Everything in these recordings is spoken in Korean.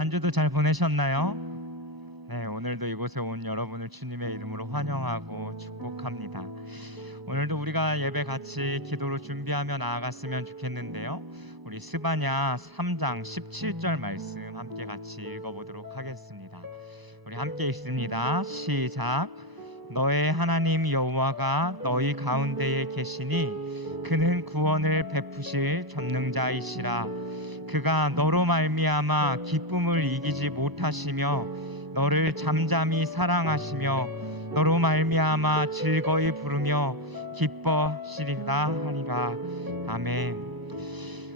한 주도 잘 보내셨나요? 네, 오늘도 이곳에 온 여러분을 주님의 이름으로 환영하고 축복합니다. 오늘도 우리가 예배 같이 기도로 준비하며 나아갔으면 좋겠는데요. 우리 스바냐 3장 17절 말씀 함께 같이 읽어보도록 하겠습니다. 우리 함께 읽습니다. 시작. 너의 하나님 여호와가 너희 가운데에 계시니 그는 구원을 베푸실 전능자이시라. 그가 너로 말미암아 기쁨을 이기지 못하시며 너를 잠잠히 사랑하시며 너로 말미암아 즐거이 부르며 기뻐하시리라 하리라. 아멘.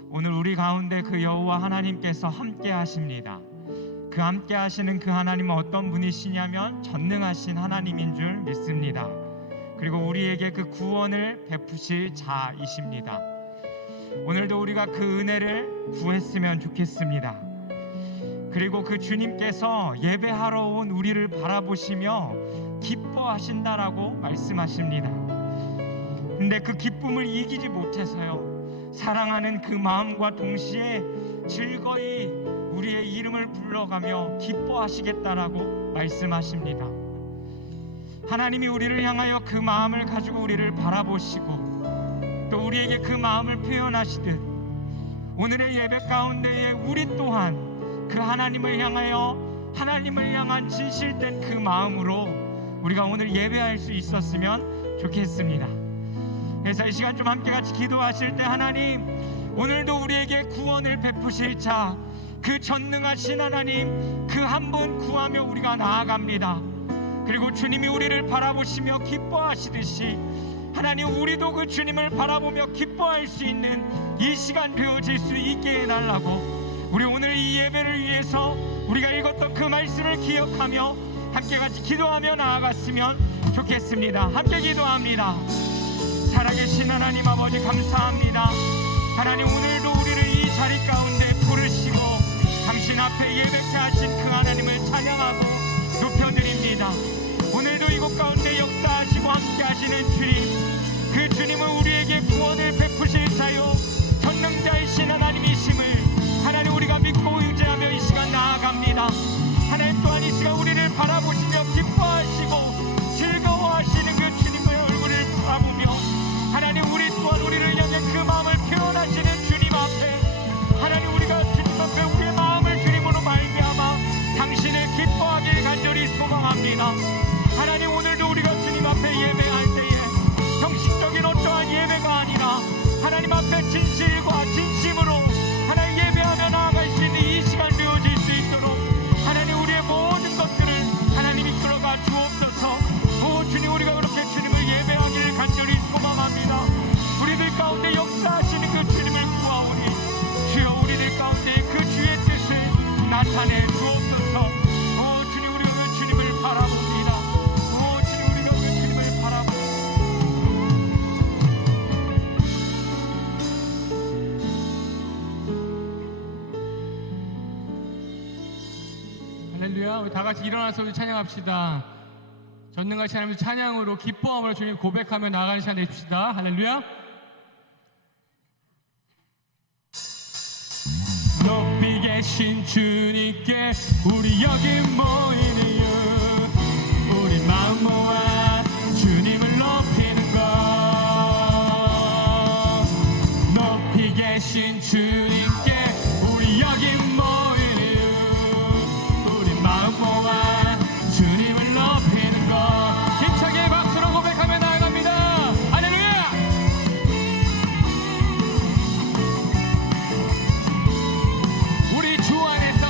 오늘 우리 가운데 그 여호와 하나님께서 함께 하십니다. 그 함께 하시는 그 하나님은 어떤 분이시냐면 전능하신 하나님인 줄 믿습니다. 그리고 우리에게 그 구원을 베푸실 자이십니다. 오늘도 우리가 그 은혜를 구했으면 좋겠습니다. 그리고 그 주님께서 예배하러 온 우리를 바라보시며 기뻐하신다라고 말씀하십니다. 근데 그 기쁨을 이기지 못해서요, 사랑하는 그 마음과 동시에 즐거이 우리의 이름을 불러가며 기뻐하시겠다라고 말씀하십니다. 하나님이 우리를 향하여 그 마음을 가지고 우리를 바라보시고 또 우리에게 그 마음을 표현하시듯 오늘의 예배 가운데에 우리 또한 그 하나님을 향한 진실된 그 마음으로 우리가 오늘 예배할 수 있었으면 좋겠습니다. 그래서 이 시간 좀 함께 같이 기도하실 때, 하나님, 오늘도 우리에게 구원을 베푸실 자, 그 전능하신 하나님, 그 한 분 구하며 우리가 나아갑니다. 그리고 주님이 우리를 바라보시며 기뻐하시듯이 하나님, 우리도 그 주님을 바라보며 기뻐할 수 있는 이 시간 되어질 수 있게 해달라고, 우리 오늘 이 예배를 위해서 우리가 읽었던 그 말씀을 기억하며 함께 같이 기도하며 나아갔으면 좋겠습니다. 함께 기도합니다. 살아계신 하나님 아버지, 감사합니다. 하나님, 오늘도 우리를 이 자리 가운데 부르시고 당신 앞에 예배케 하신 그 하나님을 찬양하고 높여드립니다. 오늘도 이곳 가운데 역사하시고 함께 하시는 주님, 그 주님은 우리에게 구원을 베푸실 자요 전능자이신 하나님이심을 하나님 우리가 믿고 의지하며 이 시간 나아갑니다. 하나님 또한 이 시간 우리를 바라보시며 기뻐하시고 즐거워하시는 그 주님의 얼굴을 바라보며 하나님, 우리 또한 우리를 향해 그 마음을 표현하시는 주님 앞에 하나님, 우리가 주님 앞에 우리의 마음을 주님으로 말미암아 당신을 기뻐하길 간절히 소망합니다. 하나님, 오늘도 우리가 주님 앞에 예배할 때에 형식적인 어떠한 예배가 아니라 하나님 앞에 진실과 진심으로 하나님 예배하며 나아갈 수 있는 이 시간 되어질 수 있도록 하나님, 우리의 모든 것들을 하나님이 끌어가 주옵소서. 오 주님, 우리가 그렇게 주님을 예배하기를 간절히 소망합니다. 우리들 가운데 역사하시는 그 주님을 구하오니 주여, 우리들 가운데 그 주의 뜻을 나타내 주옵소서. 오 주님, 우리가 그 주님을 바라봅니다. 오 주님, 우리가 그 주님을 바라봅니다. 할렐루야. 우리 다 같이 일어나서 우리 찬양합시다. 전능하신 하나님 찬양으로 기뻐함으로 주님 고백하며 나아가는 시간 되십시다. 할렐루야. 높이 계신 주님께 우리 여기 모인 이유, 우리 마음 모아 주님을 높이는 것. 높이 계신 주님께 우리 여기 모인 이유, 우리 마음 모아 주님을 높이는 것. 힘차게 박수로 고백하며 나아갑니다. 할렐루야. 우리 주 안에서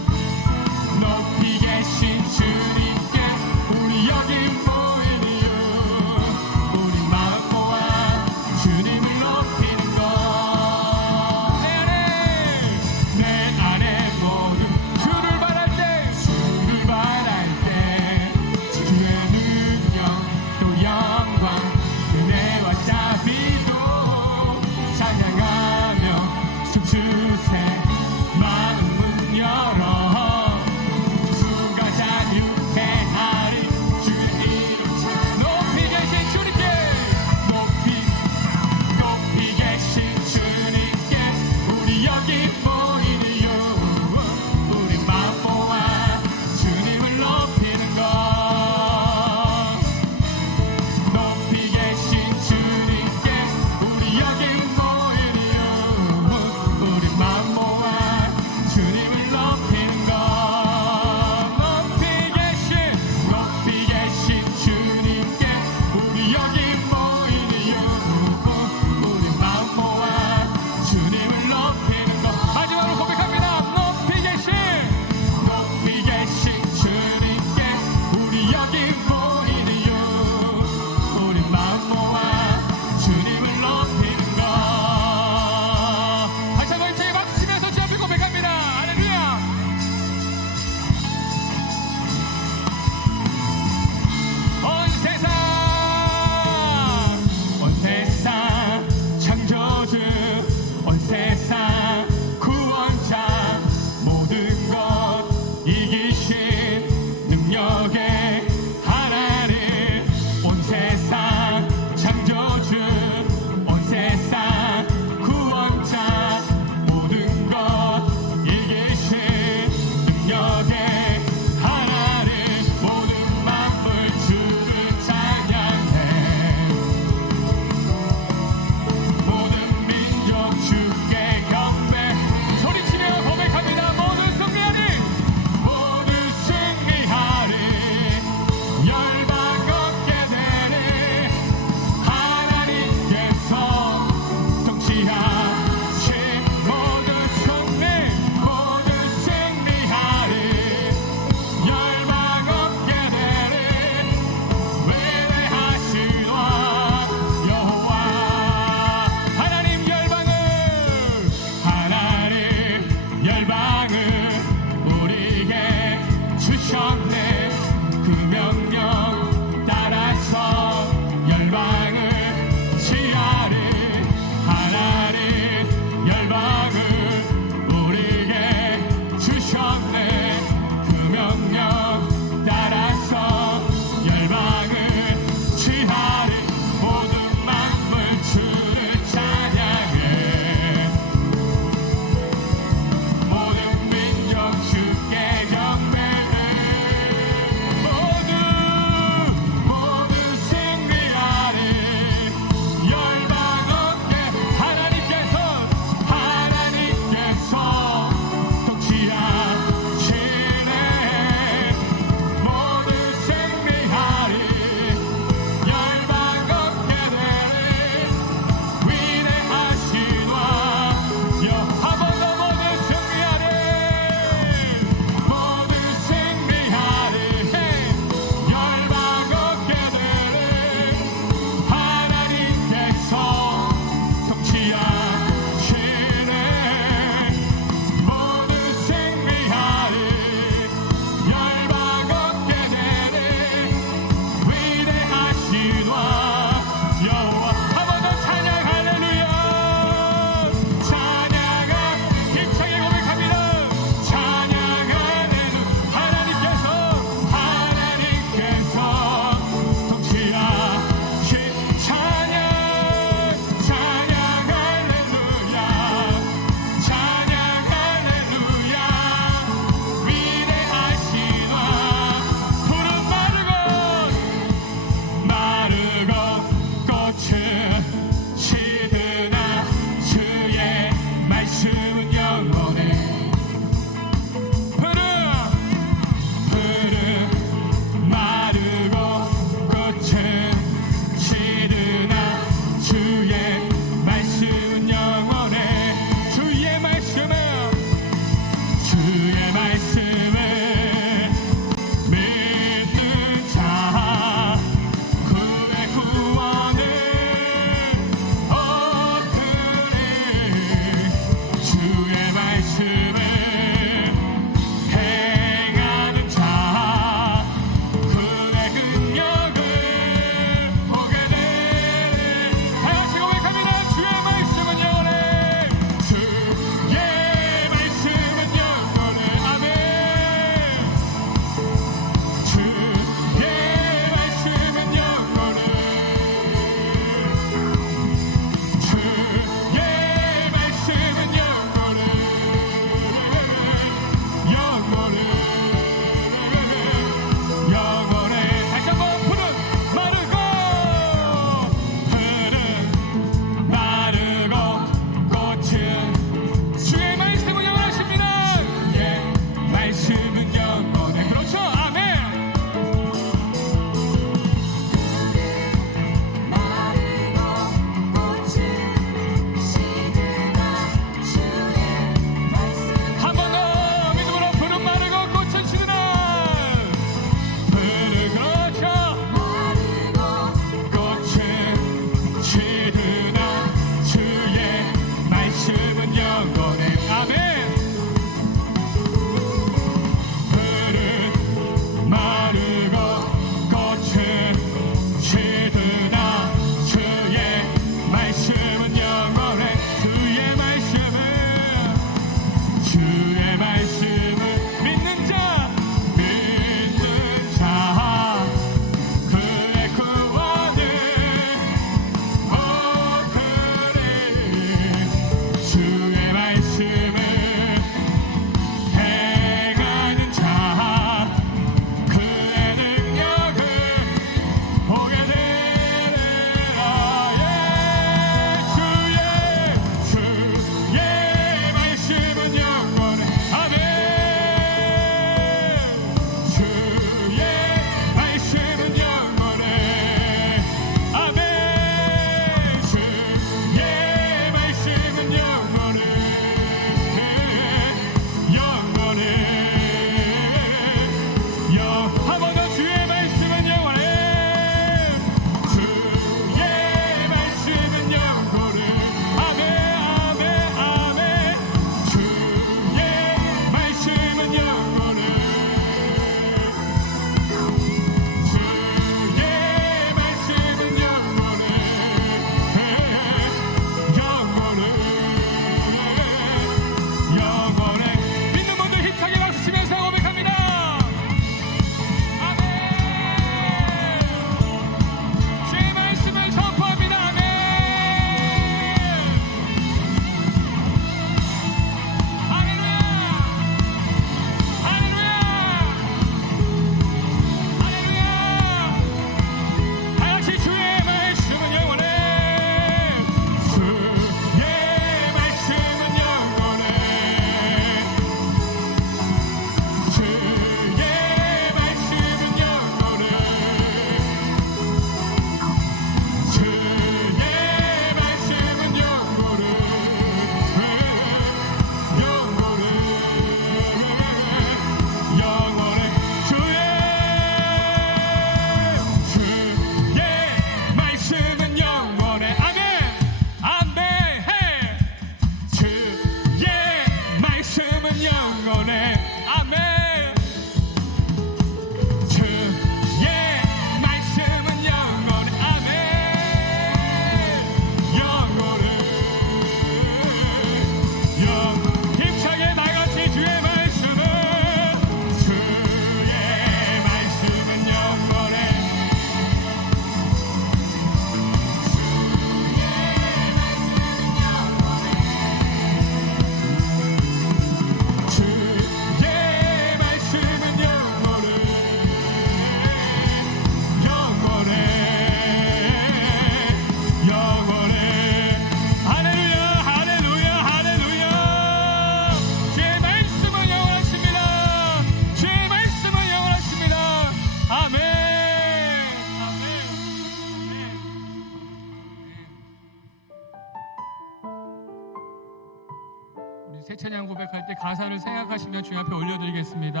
새 찬양 고백할 때 가사를 생각하시면 주님 앞에 올려드리겠습니다.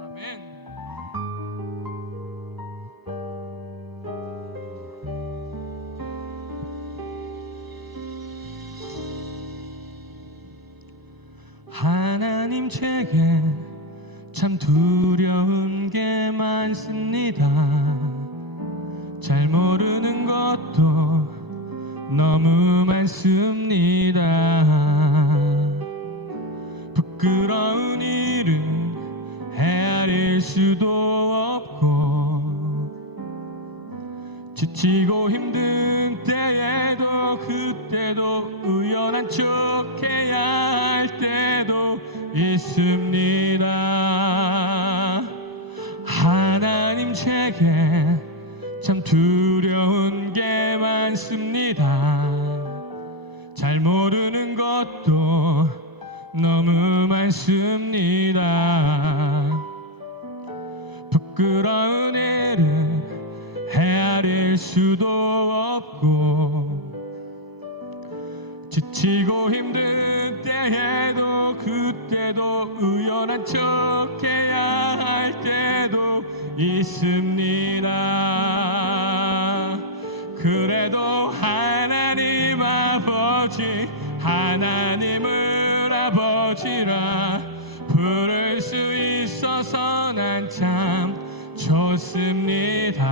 아멘. 하나님 제게 참 두려운 게 많습니다. 잘 모르는 것도 너무 많습니다. 부끄러운 일은 헤아릴 수도 없고 지치고 힘든 때에도 그때도 의연한 척 해야 할 때도 있습니다. 하나님 제게 참 두려운 게 많습니다. 잘 모르는 것도 너무 많습니다. 부끄러운 일은 헤아릴 수도 없고 지치고 힘든 때에도 그때도 의연한 척 해야 할 때도 있습니다. 그래도 하나님 아버지 하나님을 아버지라 부를 수 있어서 난 참 좋습니다.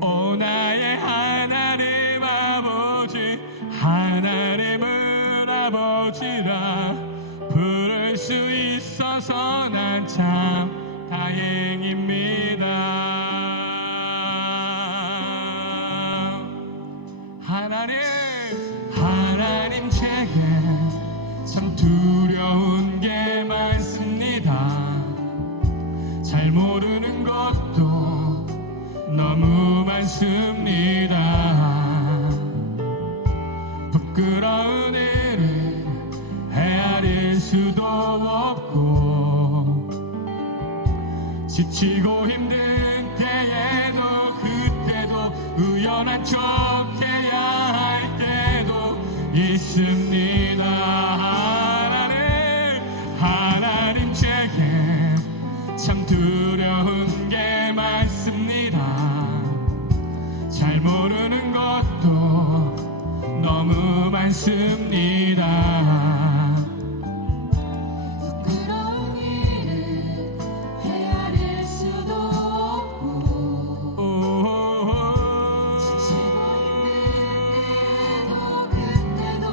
오 나의 하나님 아버지 하나님을 아버지라 부를 수 있어서 난 참 다행입니다. 하나님 제게 참 두려운 게 많습니다. 잘 모르는 것도 너무 많습니다. 부끄러운 일을 헤아릴 수도 없고 지치고 힘든 때에도 그때도 의연한 척 해야 할 때도 있습니다. 하나님 제게 참 두려운 게 많습니다. 잘 모르는 것도 너무 많습니다. 부끄러운 일을 헤아릴 수도 없고 지치고 힘든 때에도 그때도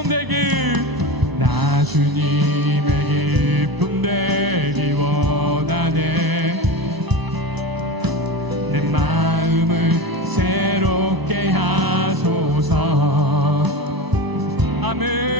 기쁨 되길 나 주님의 기쁨 되기 원하네 내 마음을 새롭게 하소서 아멘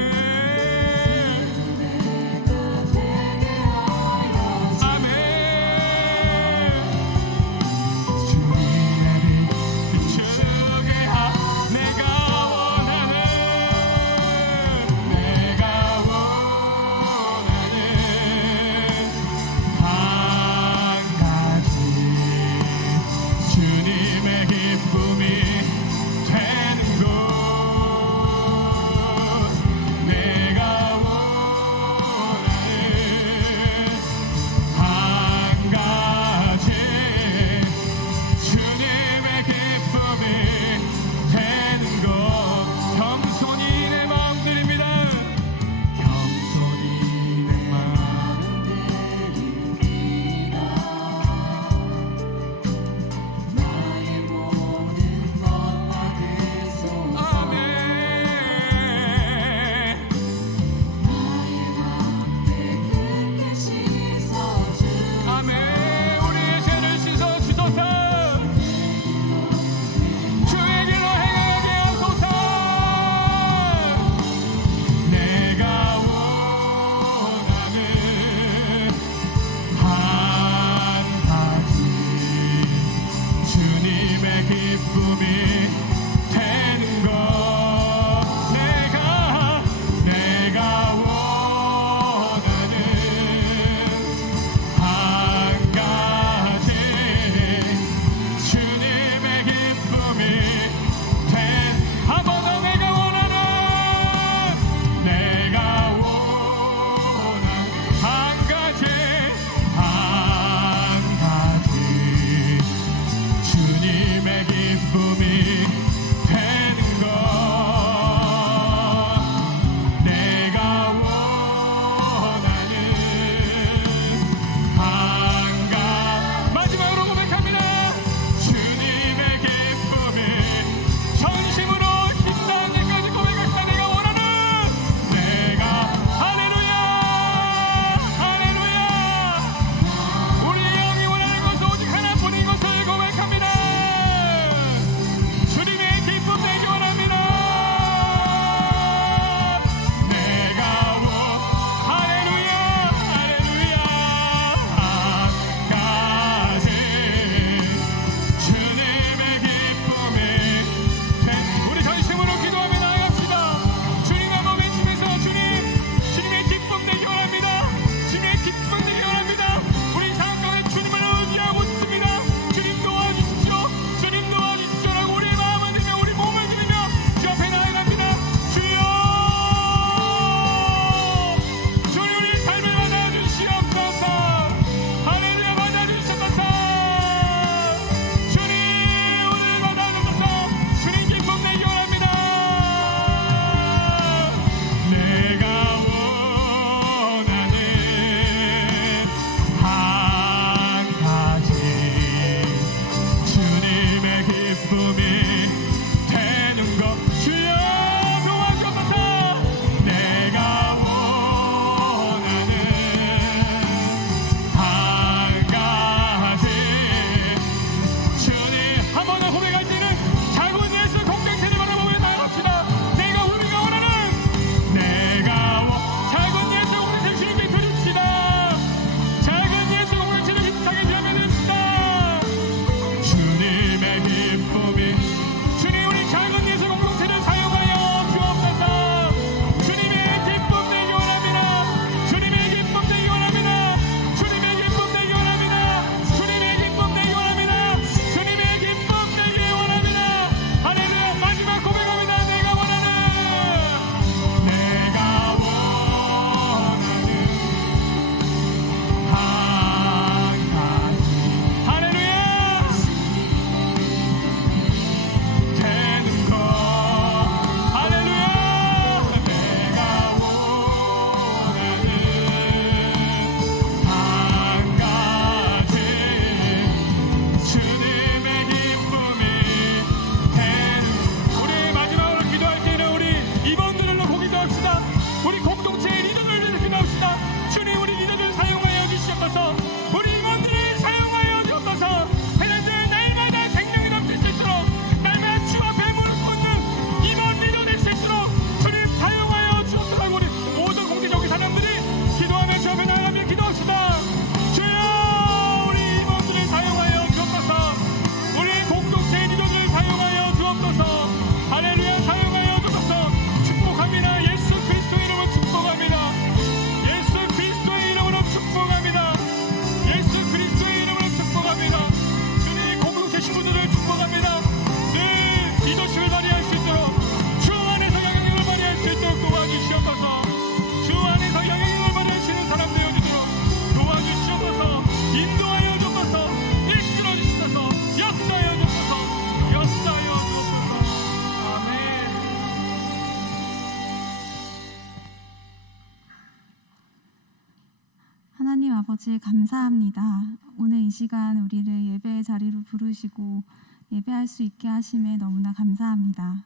하나님 아버지 감사합니다. 오늘 이 시간 우리를 예배의 자리로 부르시고 예배할 수 있게 하심에 너무나 감사합니다.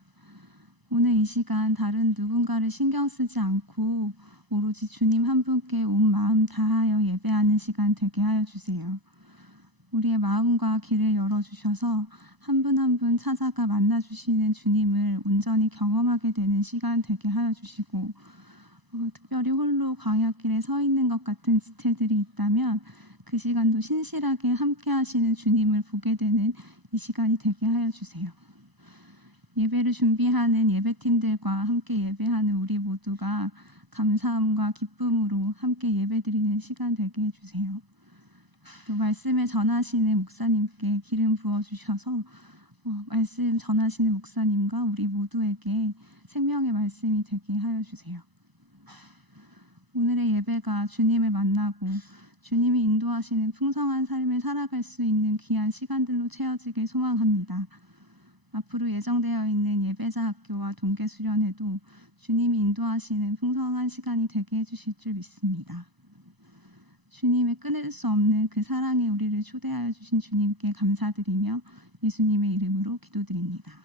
오늘 이 시간 다른 누군가를 신경 쓰지 않고 오로지 주님 한 분께 온 마음 다하여 예배하는 시간 되게 하여 주세요. 우리의 마음과 길을 열어주셔서 한 분 한 분 찾아가 만나주시는 주님을 온전히 경험하게 되는 시간 되게 하여 주시고, 특별히 홀로 광야길에 서 있는 것 같은 지체들이 있다면 그 시간도 신실하게 함께 하시는 주님을 보게 되는 이 시간이 되게 하여 주세요. 예배를 준비하는 예배팀들과 함께 예배하는 우리 모두가 감사함과 기쁨으로 함께 예배드리는 시간 되게 해주세요. 또 말씀을 전하시는 목사님께 기름 부어주셔서 말씀 전하시는 목사님과 우리 모두에게 생명의 말씀이 되게 하여 주세요. 오늘의 예배가 주님을 만나고 주님이 인도하시는 풍성한 삶을 살아갈 수 있는 귀한 시간들로 채워지길 소망합니다. 앞으로 예정되어 있는 예배자 학교와 동계 수련회도 주님이 인도하시는 풍성한 시간이 되게 해주실 줄 믿습니다. 주님의 끊을 수 없는 그 사랑에 우리를 초대하여 주신 주님께 감사드리며 예수님의 이름으로 기도드립니다.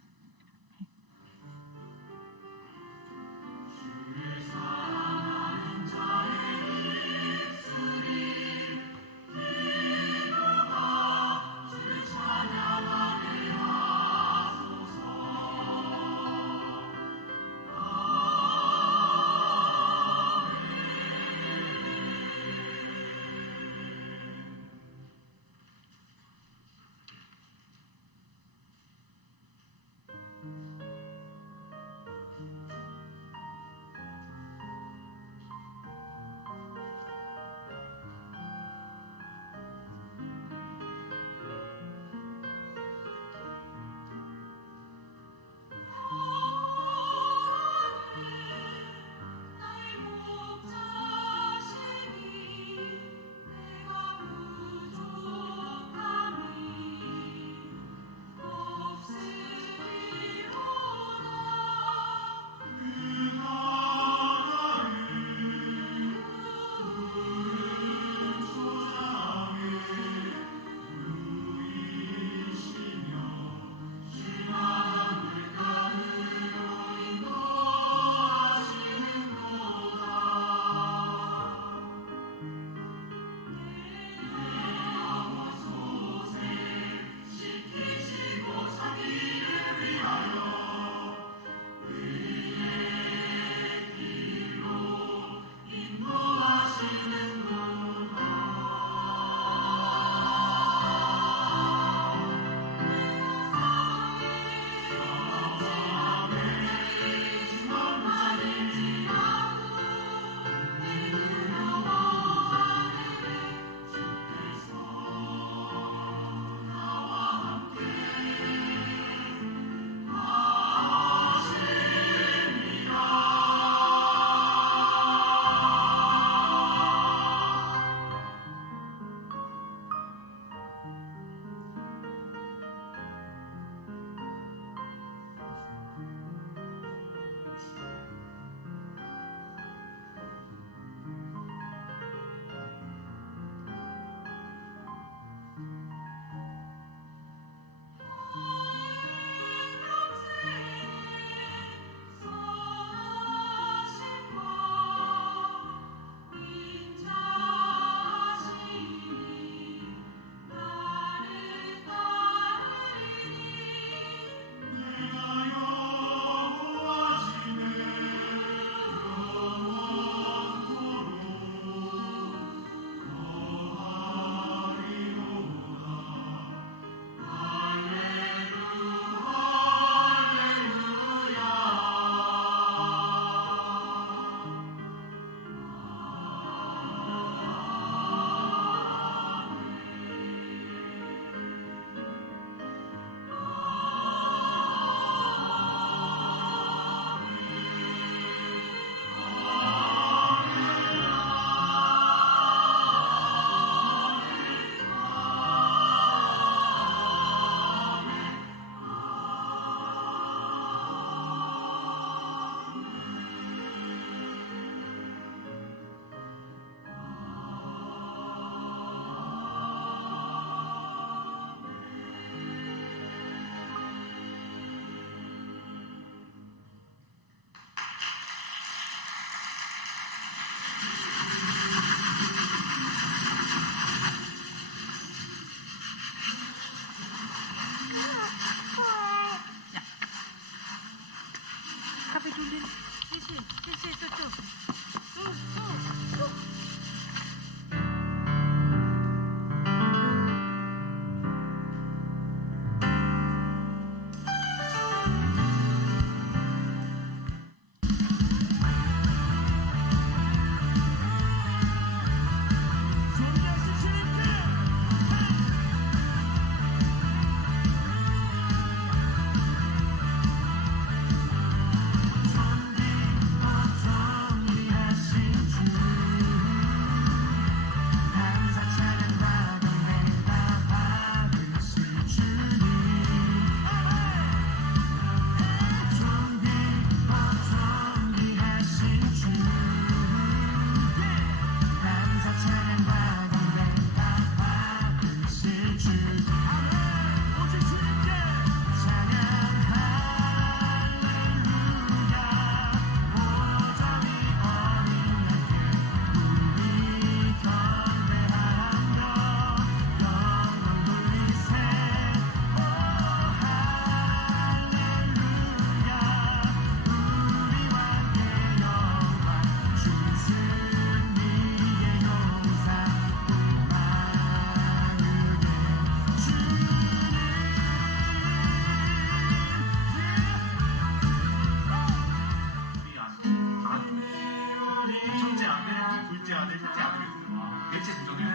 첫째 아들, 둘째 아들, 셋째 아들이 있어요. 넷째 수정이요?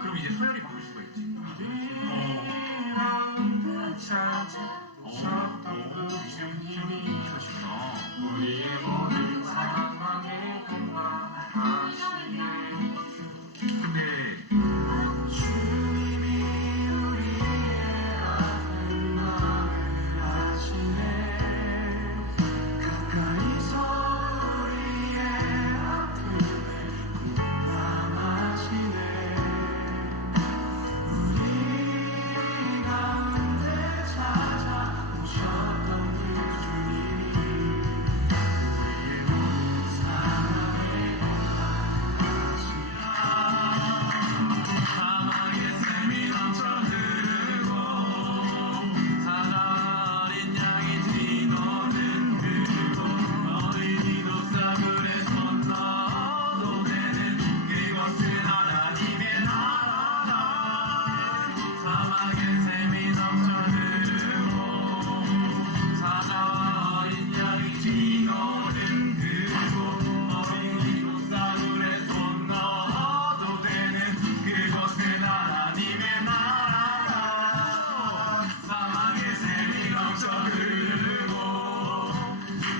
그럼 이제 서열이 바뀔 수가 있지. 이러시구나. 우리의 모든 상황에 동감하시네. 근데 주님이 우리의 아픈 마음을 아시네. 가까이서 우리의 아픔을 공감하시네. 우리 가운데 찾아오셨던 그 주님이 우리의 모든 상황에 사망의 샘이 넘쳐 흐르고 사자와 어린 양이 뒤노는 그곳 어린이도 싸구려 손 넣어도 되는 그곳은 하나님의 나라. 사망의 샘이 넘쳐 흐르고 사자와 어린 양이 뒤노는 그곳 어린이도 싸구려 손 넣어도 되는 그곳은 하나님의 나라. 사막의 샘이 넘쳐 흐르고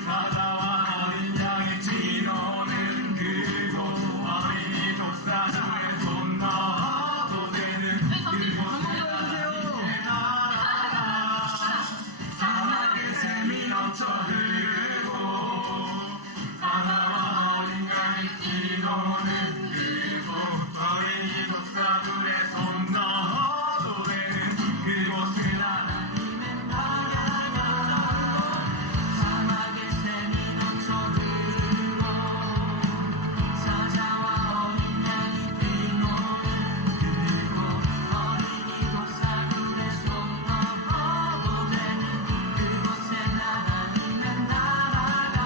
사자와 어린 양이 지노는 그곳 어린이 독사자의 손 넣어도 되는 그곳은 하나님의 나라. 사막의 샘이 넘쳐 흐르고 사자와 어린 양이 지노는 그곳 어린이 독사들의 손 넣어도 되는 그곳은 하나님의 나라가. 사막의 샘이 넘쳐 흐르고 사자와 어린 양이 뛰노는 그곳 어린이 독사들의 손 넣어도 되는 그곳은 하나님의 나라가.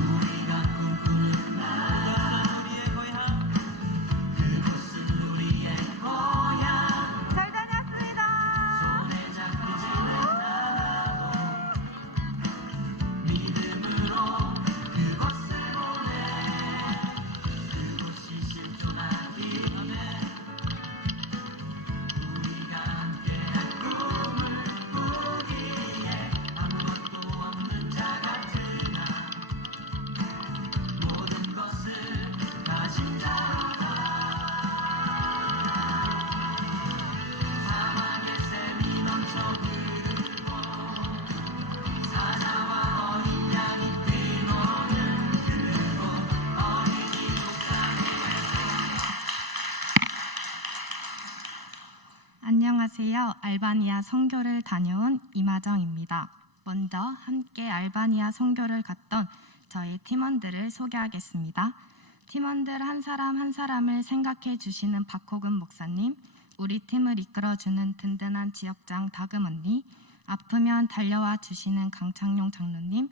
우리가 꿈꾸는 나라 우리의 고향 그곳은 우리의 고향. 잘 다녔습니다. 손에 잡히지 않아도 믿음으로 그곳을 보내. 그곳이 실존하기 전에 우리가 함께한 꿈을 꾸기에 아무것도 없는 자 같으나 모든 것을 가진 자로다. 사막의 샘이 넘쳐 흐르고 사자와 어린 양이 뛰노는 그곳 어린이 안녕하세요. 알바니아 선교를 다녀온 이마정입니다. 먼저 함께 알바니아 선교를 갔던 저희 팀원들을 소개하겠습니다. 팀원들 한 사람 한 사람을 생각해 주시는 박호근 목사님, 우리 팀을 이끌어주는 든든한 지역장 다금 언니, 아프면 달려와 주시는 강창용 장로님,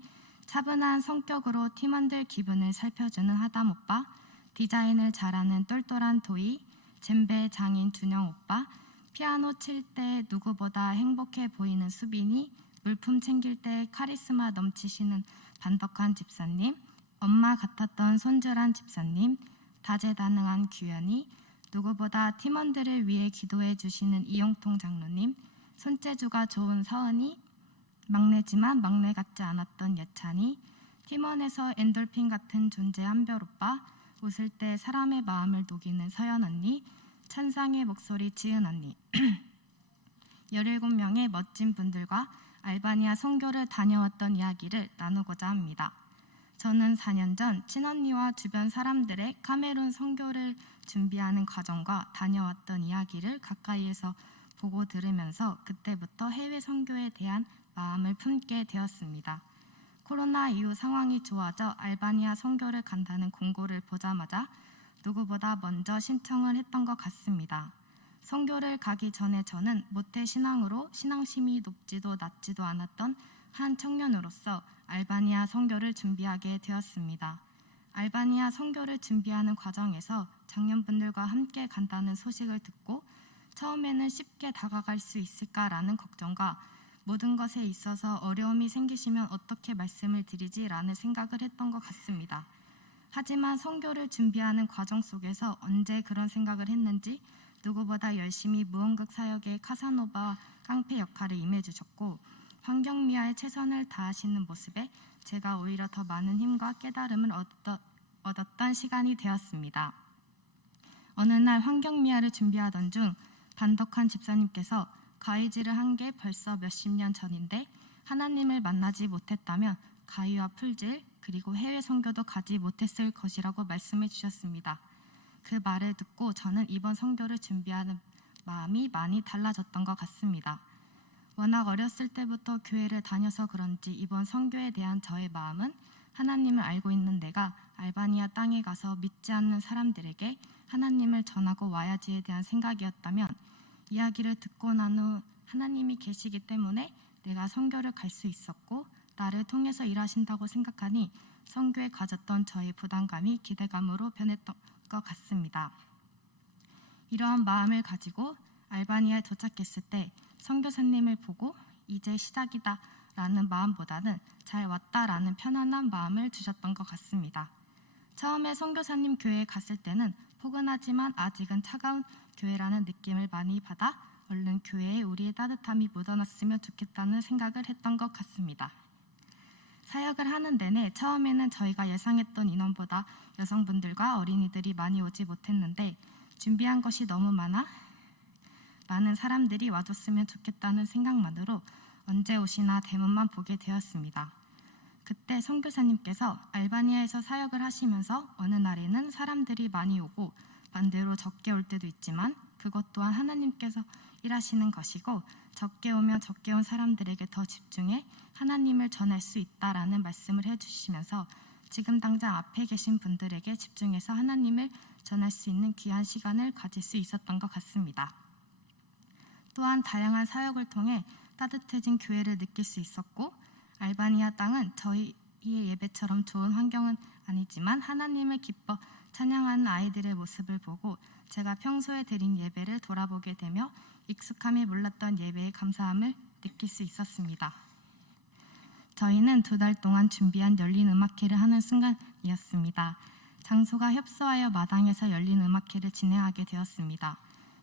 차분한 성격으로 팀원들 기분을 살펴주는 하담 오빠, 디자인을 잘하는 똘똘한 도희, 젬베 장인 준영 오빠, 피아노 칠 때 누구보다 행복해 보이는 수빈이, 물품 챙길 때 카리스마 넘치시는 반덕한 집사님, 엄마 같았던 손주란 집사님, 다재다능한 규현이, 누구보다 팀원들을 위해 기도해 주시는 이용통 장로님, 손재주가 좋은 서은이, 막내지만 막내 같지 않았던 예찬이, 팀원에서 엔돌핀 같은 존재 한별 오빠, 웃을 때 사람의 마음을 녹이는 서연 언니, 천상의 목소리 지은 언니, 17명의 멋진 분들과 알바니아 선교를 다녀왔던 이야기를 나누고자 합니다. 저는 4년 전 친언니와 주변 사람들의 카메룬 선교를 준비하는 과정과 다녀왔던 이야기를 가까이에서 보고 들으면서 그때부터 해외 선교에 대한 마음을 품게 되었습니다. 코로나 이후 상황이 좋아져 알바니아 선교를 간다는 공고를 보자마자 누구보다 먼저 신청을 했던 것 같습니다. 선교를 가기 전에 저는 모태 신앙으로 신앙심이 높지도 낮지도 않았던 한 청년으로서 알바니아 선교를 준비하게 되었습니다. 알바니아 선교를 준비하는 과정에서 장년분들과 함께 간다는 소식을 듣고 처음에는 쉽게 다가갈 수 있을까라는 걱정과 모든 것에 있어서 어려움이 생기시면 어떻게 말씀을 드리지라는 생각을 했던 것 같습니다. 하지만 선교를 준비하는 과정 속에서 언제 그런 생각을 했는지 누구보다 열심히 무언극 사역의 카사노바와 깡패 역할을 임해주셨고 환경미화에 최선을 다하시는 모습에 제가 오히려 더 많은 힘과 깨달음을 얻었던 시간이 되었습니다. 어느 날 환경미화를 준비하던 중 반덕한 집사님께서 가위질을 한 게 벌써 몇십 년 전인데 하나님을 만나지 못했다면 가위와 풀질 그리고 해외 선교도 가지 못했을 것이라고 말씀해 주셨습니다. 그 말을 듣고 저는 이번 선교를 준비하는 마음이 많이 달라졌던 것 같습니다. 워낙 어렸을 때부터 교회를 다녀서 그런지 이번 선교에 대한 저의 마음은 하나님을 알고 있는 내가 알바니아 땅에 가서 믿지 않는 사람들에게 하나님을 전하고 와야지에 대한 생각이었다면 이야기를 듣고 난 후 하나님이 계시기 때문에 내가 선교를 갈 수 있었고 나를 통해서 일하신다고 생각하니 선교에 가졌던 저의 부담감이 기대감으로 변했던 것 같습니다. 이러한 마음을 가지고 알바니아에 도착했을 때 선교사님을 보고 이제 시작이다 라는 마음보다는 잘 왔다라는 편안한 마음을 주셨던 것 같습니다. 처음에 선교사님 교회에 갔을 때는 포근하지만 아직은 차가운 교회라는 느낌을 많이 받아 얼른 교회에 우리의 따뜻함이 묻어났으면 좋겠다는 생각을 했던 것 같습니다. 사역을 하는 내내 처음에는 저희가 예상했던 인원보다 여성분들과 어린이들이 많이 오지 못했는데 준비한 것이 너무 많은 사람들이 와줬으면 좋겠다는 생각만으로 언제 오시나 대문만 보게 되었습니다. 그때 선교사님께서 알바니아에서 사역을 하시면서 어느 날에는 사람들이 많이 오고 반대로 적게 올 때도 있지만 그것 또한 하나님께서 일하시는 것이고 적게 오면 적게 온 사람들에게 더 집중해 하나님을 전할 수 있다라는 말씀을 해주시면서 지금 당장 앞에 계신 분들에게 집중해서 하나님을 전할 수 있는 귀한 시간을 가질 수 있었던 것 같습니다. 또한 다양한 사역을 통해 따뜻해진 교회를 느낄 수 있었고 알바니아 땅은 저희의 예배처럼 좋은 환경은 아니지만 하나님을 기뻐 찬양하는 아이들의 모습을 보고 제가 평소에 드린 예배를 돌아보게 되며 익숙함이 몰랐던 예배의 감사함을 느낄 수 있었습니다. 저희는 2달 동안 준비한 열린 음악회를 하는 순간이었습니다. 장소가 협소하여 마당에서 열린 음악회를 진행하게 되었습니다.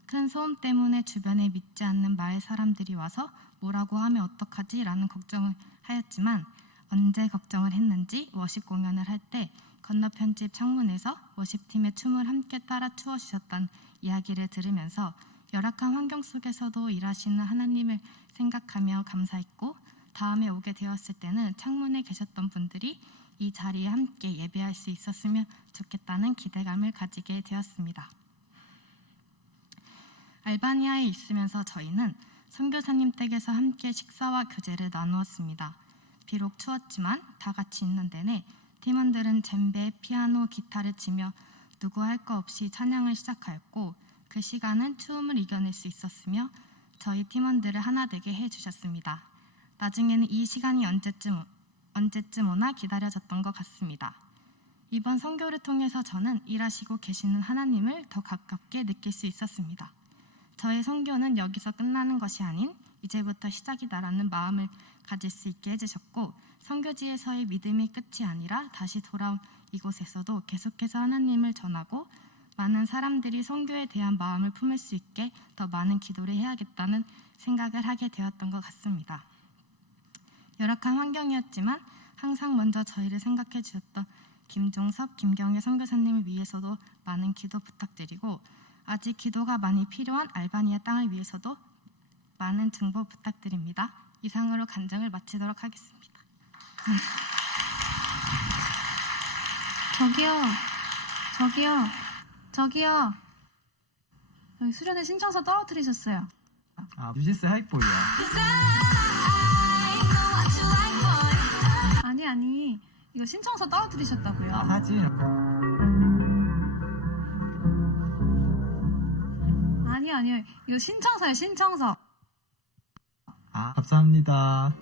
큰 소음 때문에 주변에 믿지 않는 마을 사람들이 와서 뭐라고 하면 어떡하지? 라는 걱정을 하였지만 언제 걱정을 했는지 워십 공연을 할 때 건너편 집 창문에서 워십팀의 춤을 함께 따라 추어주셨던 이야기를 들으면서 열악한 환경 속에서도 일하시는 하나님을 생각하며 감사했고 다음에 오게 되었을 때는 창문에 계셨던 분들이 이 자리에 함께 예배할 수 있었으면 좋겠다는 기대감을 가지게 되었습니다. 알바니아에 있으면서 저희는 선교사님 댁에서 함께 식사와 교제를 나누었습니다. 비록 추웠지만 다 같이 있는 내내 팀원들은 젬베, 피아노, 기타를 치며 누구 할 거 없이 찬양을 시작하였고 그 시간은 추움을 이겨낼 수 있었으며 저희 팀원들을 하나 되게 해주셨습니다. 나중에는 이 시간이 언제쯤 오나 기다려졌던 것 같습니다. 이번 선교를 통해서 저는 일하시고 계시는 하나님을 더 가깝게 느낄 수 있었습니다. 저의 선교는 여기서 끝나는 것이 아닌 이제부터 시작이다라는 마음을 가질 수 있게 해주셨고 선교지에서의 믿음이 끝이 아니라 다시 돌아온 이곳에서도 계속해서 하나님을 전하고 많은 사람들이 선교에 대한 마음을 품을 수 있게 더 많은 기도를 해야겠다는 생각을 하게 되었던 것 같습니다. 열악한 환경이었지만 항상 먼저 저희를 생각해 주셨던 김종섭, 김경혜 선교사님을 위해서도 많은 기도 부탁드리고 아직 기도가 많이 필요한 알바니아 땅을 위해서도 많은 증보 부탁드립니다. 이상으로 간증을 마치도록 하겠습니다. 저기요. 여기 수련회 신청서 떨어뜨리셨어요. 아, 뮤지스 하이보이요. 아니. 이거 신청서 떨어뜨리셨다고요. 아, 사진. 아니요. 이거 신청서예요, 신청서. 아, 감사합니다.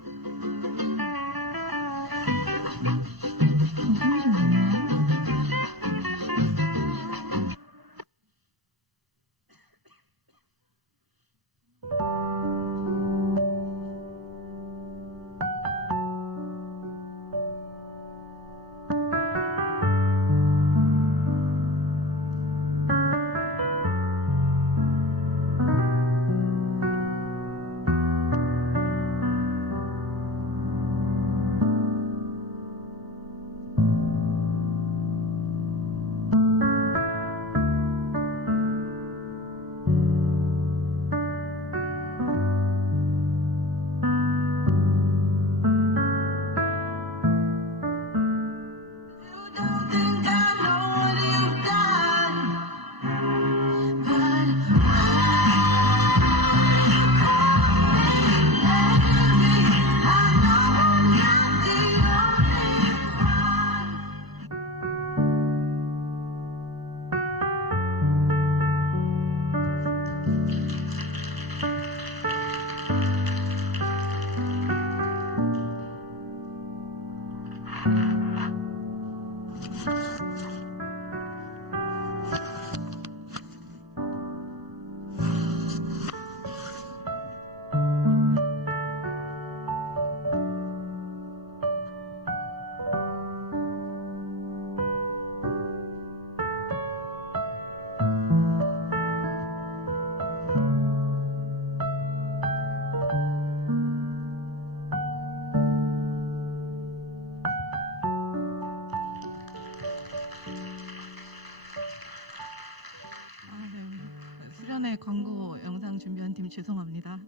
수련회 광고 영상 준비한 팀 죄송합니다.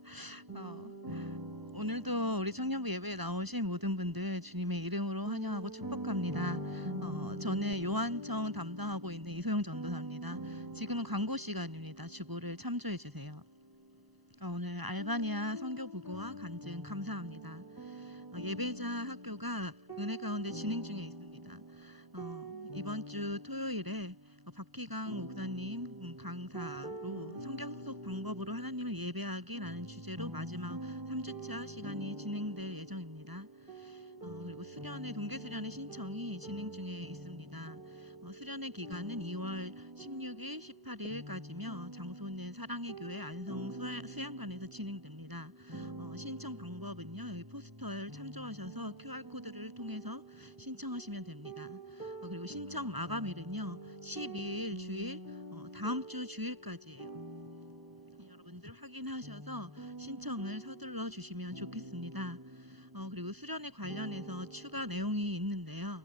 오늘도 우리 청년부 예배에 나오신 모든 분들 주님의 이름으로 환영하고 축복합니다. 저는 요한청 담당하고 있는 이소영 전도사입니다. 지금은 광고 시간입니다. 주보를 참조해 주세요. 오늘 알바니아 선교 부고와 간증 감사합니다. 예배자 학교가 은혜 가운데 진행 중에 있습니다. 이번 주 토요일에 박희강 목사님 강사로 성경 속 방법으로 하나님을 예배하기라는 주제로 마지막 3주차 시간이 진행될 예정입니다. 그리고 수련회 동계 수련회 신청이 진행 중에 있습니다. 수련회 기간은 2월 16일, 18일까지며 장소는 사랑의 교회 안성 수양관에서 진행됩니다. 신청 방법은요, 여기 포스터를 참조하셔서 QR코드를 통해서 신청하시면 됩니다. 그리고 신청 마감일은요 12일 주일 다음 주 주일까지예요. 여러분들 확인하셔서 신청을 서둘러 주시면 좋겠습니다. 그리고 수련회 관련해서 추가 내용이 있는데요.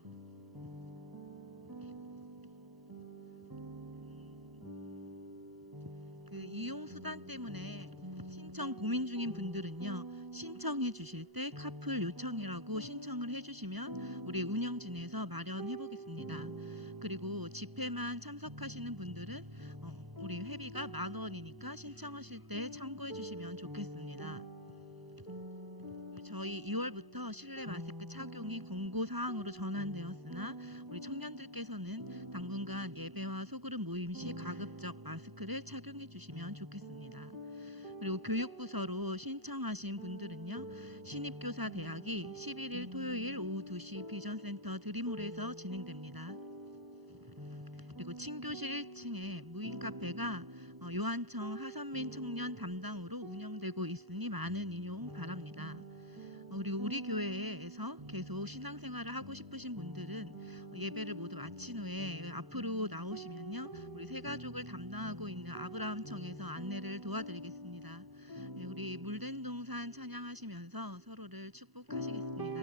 그 이용 수단 때문에 신청 고민 중인 분들은요 신청해 주실 때 카풀 요청이라고 신청을 해주시면 우리 운영진에서 마련해 보겠습니다. 그리고 집회만 참석하시는 분들은 우리 회비가 10,000원이니까 신청하실 때 참고해 주시면 좋겠습니다. 저희 2월부터 실내 마스크 착용이 권고 사항으로 전환되었으나 우리 청년들께서는 당분간 예배와 소그룹 모임 시 가급적 마스크를 착용해 주시면 좋겠습니다. 그리고 교육부서로 신청하신 분들은요, 신입교사 대학이 11일 토요일 오후 2시 비전센터 드림홀에서 진행됩니다. 그리고 친교실 1층에 무인 카페가 요한청 하선민 청년 담당으로 운영되고 있으니 많은 이용 바랍니다. 그리고 우리 교회에서 계속 신앙생활을 하고 싶으신 분들은 예배를 모두 마친 후에 앞으로 나오시면요, 우리 세 가족을 담당하고 있는 아브라함청에서 안내를 도와드리겠습니다. 네, 우리 물된 동산 찬양하시면서 서로를 축복하시겠습니다.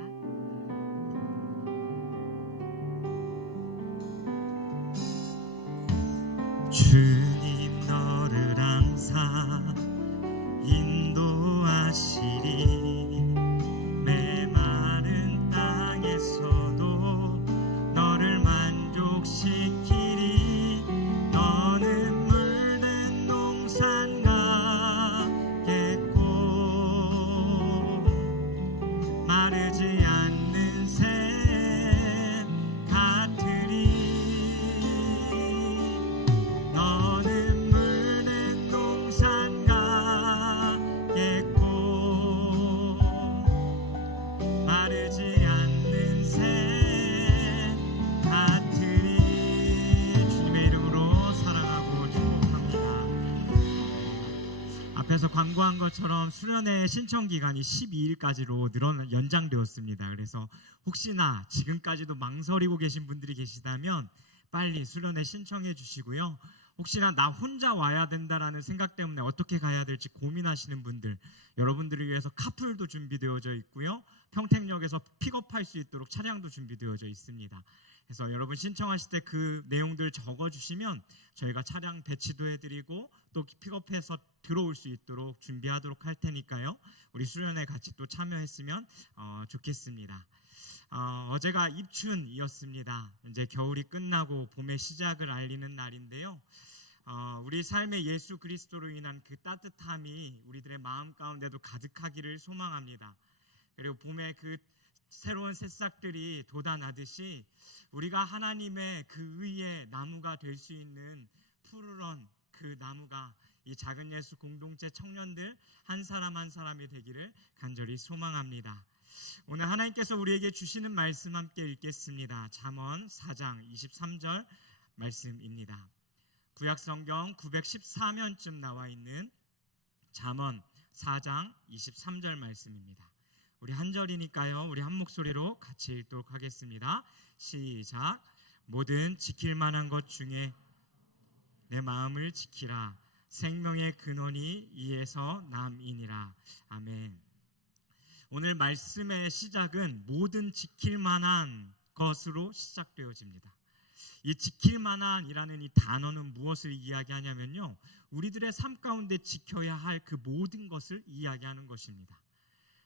주님 너를 항상 인도하시리 메마른 땅에서도 너를 만족시키리 너는 물든 농산 같겠고 마르지 않는 샘 같으리 너는 물든 동산 같겠고 마르지 않는 샘 같으리. 주님의 이름으로 사랑하고 축복합니다. 앞에서 광고한 것처럼 수련회 신청 기간이 12일까지로 연장되었습니다. 그래서 혹시나 지금까지도 망설이고 계신 분들이 계시다면 빨리 수련회 신청해 주시고요. 혹시나 나 혼자 와야 된다라는 생각 때문에 어떻게 가야 될지 고민하시는 분들, 여러분들을 위해서 카풀도 준비되어져 있고요. 평택역에서 픽업할 수 있도록 차량도 준비되어져 있습니다. 그래서 여러분 신청하실 때 그 내용들 적어주시면 저희가 차량 배치도 해드리고 또 픽업해서 들어올 수 있도록 준비하도록 할 테니까요. 우리 수련회 같이 또 참여했으면 좋겠습니다. 어제가 입춘이었습니다. 이제 겨울이 끝나고 봄의 시작을 알리는 날인데요. 우리 삶의 예수 그리스도로 인한 그 따뜻함이 우리들의 마음 가운데도 가득하기를 소망합니다. 그리고 봄에 그 새로운 새싹들이 돋아나듯이 우리가 하나님의 그 의의 나무가 될 수 있는 푸르런 그 나무가 이 작은 예수 공동체 청년들 한 사람 한 사람이 되기를 간절히 소망합니다. 오늘 하나님께서 우리에게 주시는 말씀 함께 읽겠습니다. 잠언 4장 23절 말씀입니다. 구약성경 914면쯤 나와 있는 잠언 4장 23절 말씀입니다. 우리 한 절이니까요. 우리 한 목소리로 같이 읽도록 하겠습니다. 시작. 모든 지킬 만한 것 중에 내 마음을 지키라. 생명의 근원이 이에서 남이니라. 아멘. 오늘 말씀의 시작은 모든 지킬 만한 것으로 시작되어집니다. 이 지킬 만한이라는 이 단어는 무엇을 이야기하냐면요, 우리들의 삶 가운데 지켜야 할 그 모든 것을 이야기하는 것입니다.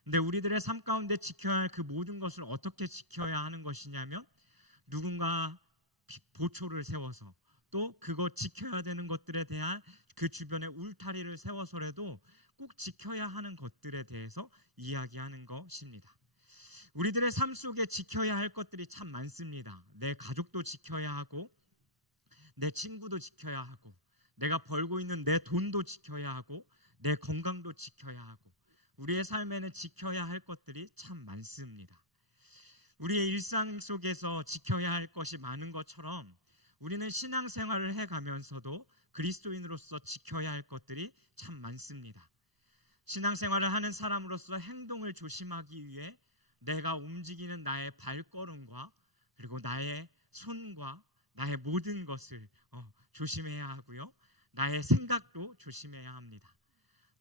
근데 우리들의 삶 가운데 지켜야 할 그 모든 것을 어떻게 지켜야 하는 것이냐면, 누군가 보초를 세워서 또 그거 지켜야 되는 것들에 대한 그 주변에 울타리를 세워서라도 꼭 지켜야 하는 것들에 대해서 이야기하는 것입니다. 우리들의 삶 속에 지켜야 할 것들이 참 많습니다. 내 가족도 지켜야 하고, 내 친구도 지켜야 하고, 내가 벌고 있는 내 돈도 지켜야 하고, 내 건강도 지켜야 하고, 우리의 삶에는 지켜야 할 것들이 참 많습니다. 우리의 일상 속에서 지켜야 할 것이 많은 것처럼 우리는 신앙생활을 해가면서도 그리스도인으로서 지켜야 할 것들이 참 많습니다. 신앙생활을 하는 사람으로서 행동을 조심하기 위해 내가 움직이는 나의 발걸음과 그리고 나의 손과 나의 모든 것을 조심해야 하고요. 나의 생각도 조심해야 합니다.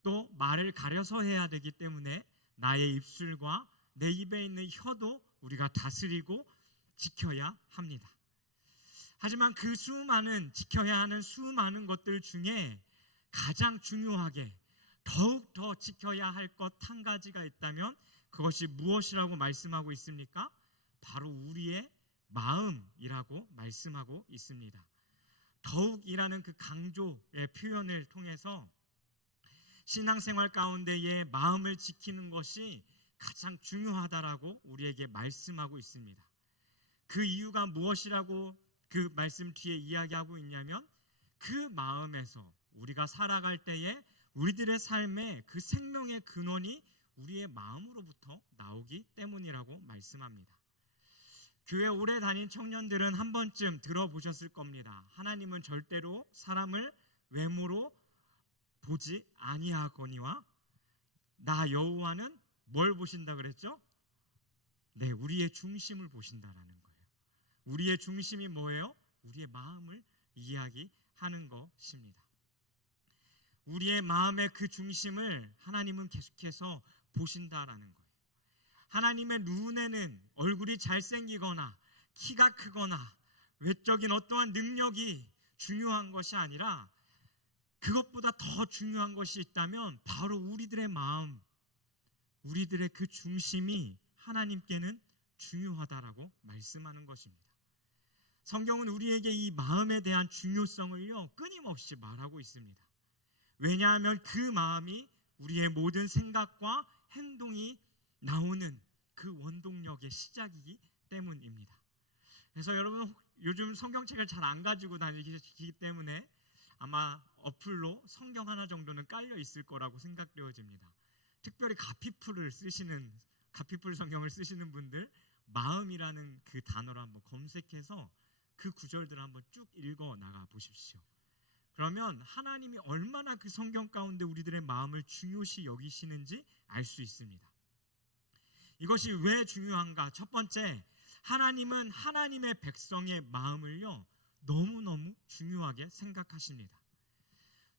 또 말을 가려서 해야 되기 때문에 나의 입술과 내 입에 있는 혀도 우리가 다스리고 지켜야 합니다. 하지만 그 지켜야 하는 수많은 것들 중에 가장 중요하게 더욱 더 지켜야 할 것 한 가지가 있다면 그것이 무엇이라고 말씀하고 있습니까? 바로 우리의 마음이라고 말씀하고 있습니다. 더욱이라는 그 강조의 표현을 통해서 신앙생활 가운데의 마음을 지키는 것이 가장 중요하다라고 우리에게 말씀하고 있습니다. 그 이유가 무엇이라고 그 말씀 뒤에 이야기하고 있냐면 그 마음에서 우리가 살아갈 때에 우리들의 삶에 그 생명의 근원이 우리의 마음으로부터 나오기 때문이라고 말씀합니다. 교회 오래 다닌 청년들은 한 번쯤 들어보셨을 겁니다. 하나님은 절대로 사람을 외모로 보지 아니하거니와 나 여호와는 뭘 보신다 그랬죠? 네, 우리의 중심을 보신다라는 거예요. 우리의 중심이 뭐예요? 우리의 마음을 이야기하는 것입니다. 우리의 마음의 그 중심을 하나님은 계속해서 보신다라는 거예요. 하나님의 눈에는 얼굴이 잘생기거나 키가 크거나 외적인 어떠한 능력이 중요한 것이 아니라 그것보다 더 중요한 것이 있다면 바로 우리들의 마음, 우리들의 그 중심이 하나님께는 중요하다라고 말씀하는 것입니다. 성경은 우리에게 이 마음에 대한 중요성을요 끊임없이 말하고 있습니다. 왜냐하면 그 마음이 우리의 모든 생각과 행동이 나오는 그 원동력의 시작이기 때문입니다. 그래서 여러분 요즘 성경책을 잘 안 가지고 다니기 때문에 아마 어플로 성경 하나 정도는 깔려 있을 거라고 생각되어집니다. 특별히 가피풀 성경을 쓰시는 분들 마음이라는 그 단어를 한번 검색해서 그 구절들을 한번 쭉 읽어 나가 보십시오. 그러면 하나님이 얼마나 그 성경 가운데 우리들의 마음을 중요시 여기시는지 알 수 있습니다. 이것이 왜 중요한가? 첫 번째, 하나님은 하나님의 백성의 마음을요 너무너무 중요하게 생각하십니다.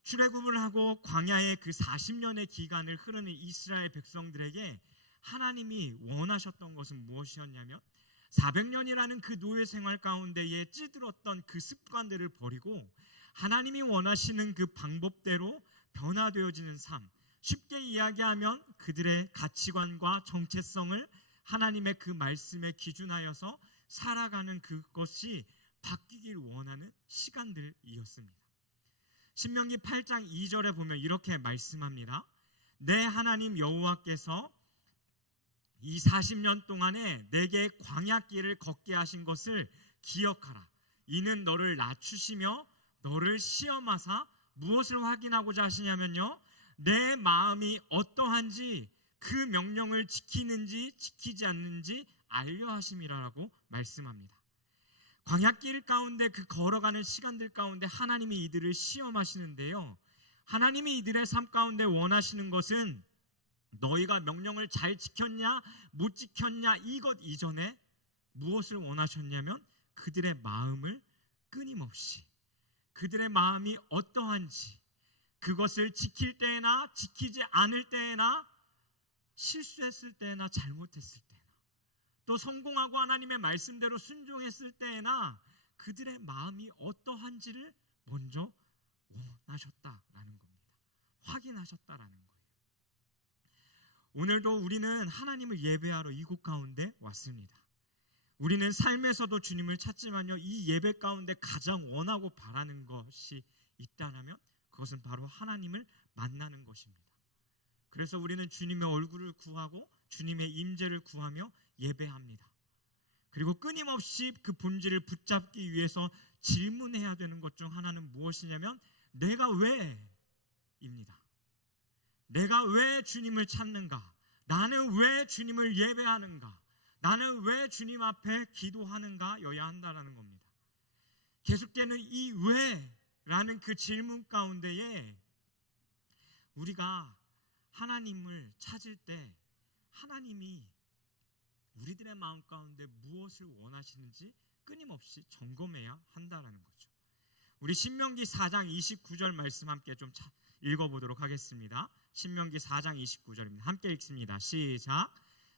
출애굽을 하고 광야의 그 40년의 기간을 흐르는 이스라엘 백성들에게 하나님이 원하셨던 것은 무엇이었냐면 400년이라는 그 노예 생활 가운데에 찌들었던 그 습관들을 버리고 하나님이 원하시는 그 방법대로 변화되어지는 삶, 쉽게 이야기하면 그들의 가치관과 정체성을 하나님의 그 말씀에 기준하여서 살아가는 그것이 바뀌길 원하는 시간들이었습니다. 신명기 8장 2절에 보면 이렇게 말씀합니다. 내 하나님 여호와께서 이 40년 동안에 내게 광야길을 걷게 하신 것을 기억하라. 이는 너를 낮추시며 너를 시험하사 무엇을 확인하고자 하시냐면요, 내 마음이 어떠한지 그 명령을 지키는지 지키지 않는지 알려 하심이라고 말씀합니다. 광야길 가운데 그 걸어가는 시간들 가운데 하나님이 이들을 시험하시는데요, 하나님이 이들의 삶 가운데 원하시는 것은 너희가 명령을 잘 지켰냐 못 지켰냐 이것 이전에 무엇을 원하셨냐면 그들의 마음을 끊임없이, 그들의 마음이 어떠한지, 그것을 지킬 때나 지키지 않을 때나 실수했을 때나 잘못했을 때나 또 성공하고 하나님의 말씀대로 순종했을 때나 그들의 마음이 어떠한지를 먼저 원하셨다라는 겁니다. 확인하셨다라는 거예요. 오늘도 우리는 하나님을 예배하러 이곳 가운데 왔습니다. 우리는 삶에서도 주님을 찾지만요, 이 예배 가운데 가장 원하고 바라는 것이 있다면 그것은 바로 하나님을 만나는 것입니다. 그래서 우리는 주님의 얼굴을 구하고 주님의 임재를 구하며 예배합니다. 그리고 끊임없이 그 본질을 붙잡기 위해서 질문해야 되는 것 중 하나는 무엇이냐면 내가 왜입니다. 내가 왜 주님을 찾는가? 나는 왜 주님을 예배하는가? 나는 왜 주님 앞에 기도하는가여야 한다는 겁니다. 계속되는 이 왜라는 그 질문 가운데에 우리가 하나님을 찾을 때 하나님이 우리들의 마음 가운데 무엇을 원하시는지 끊임없이 점검해야 한다는 거죠. 우리 신명기 4장 29절 말씀 함께 좀 읽어보도록 하겠습니다. 신명기 4장 29절입니다. 함께 읽습니다. 시작.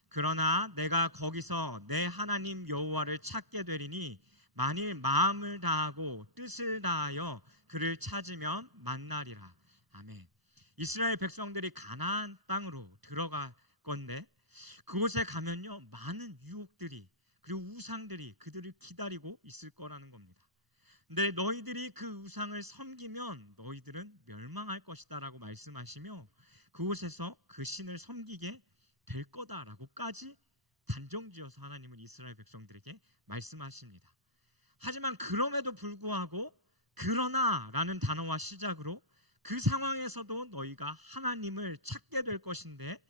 그러나 내가 거기서 내 하나님 여호와를 찾게 되리니 만일 마음을 다하고 뜻을 다하여 그를 찾으면 만나리라. 아멘. 이스라엘 백성들이 가나안 땅으로 들어갈 건데 그곳에 가면요 많은 유혹들이 그리고 우상들이 그들을 기다리고 있을 거라는 겁니다. 근데 너희들이 그 우상을 섬기면 너희들은 멸망할 것이다 라고 말씀하시며 그곳에서 그 신을 섬기게 될 거다라고까지 단정지어서 하나님은 이스라엘 백성들에게 말씀하십니다. 하지만 그럼에도 불구하고 그러나라는 단어와 시작으로 그 상황에서도 너희가 하나님을 찾게 될 것인데,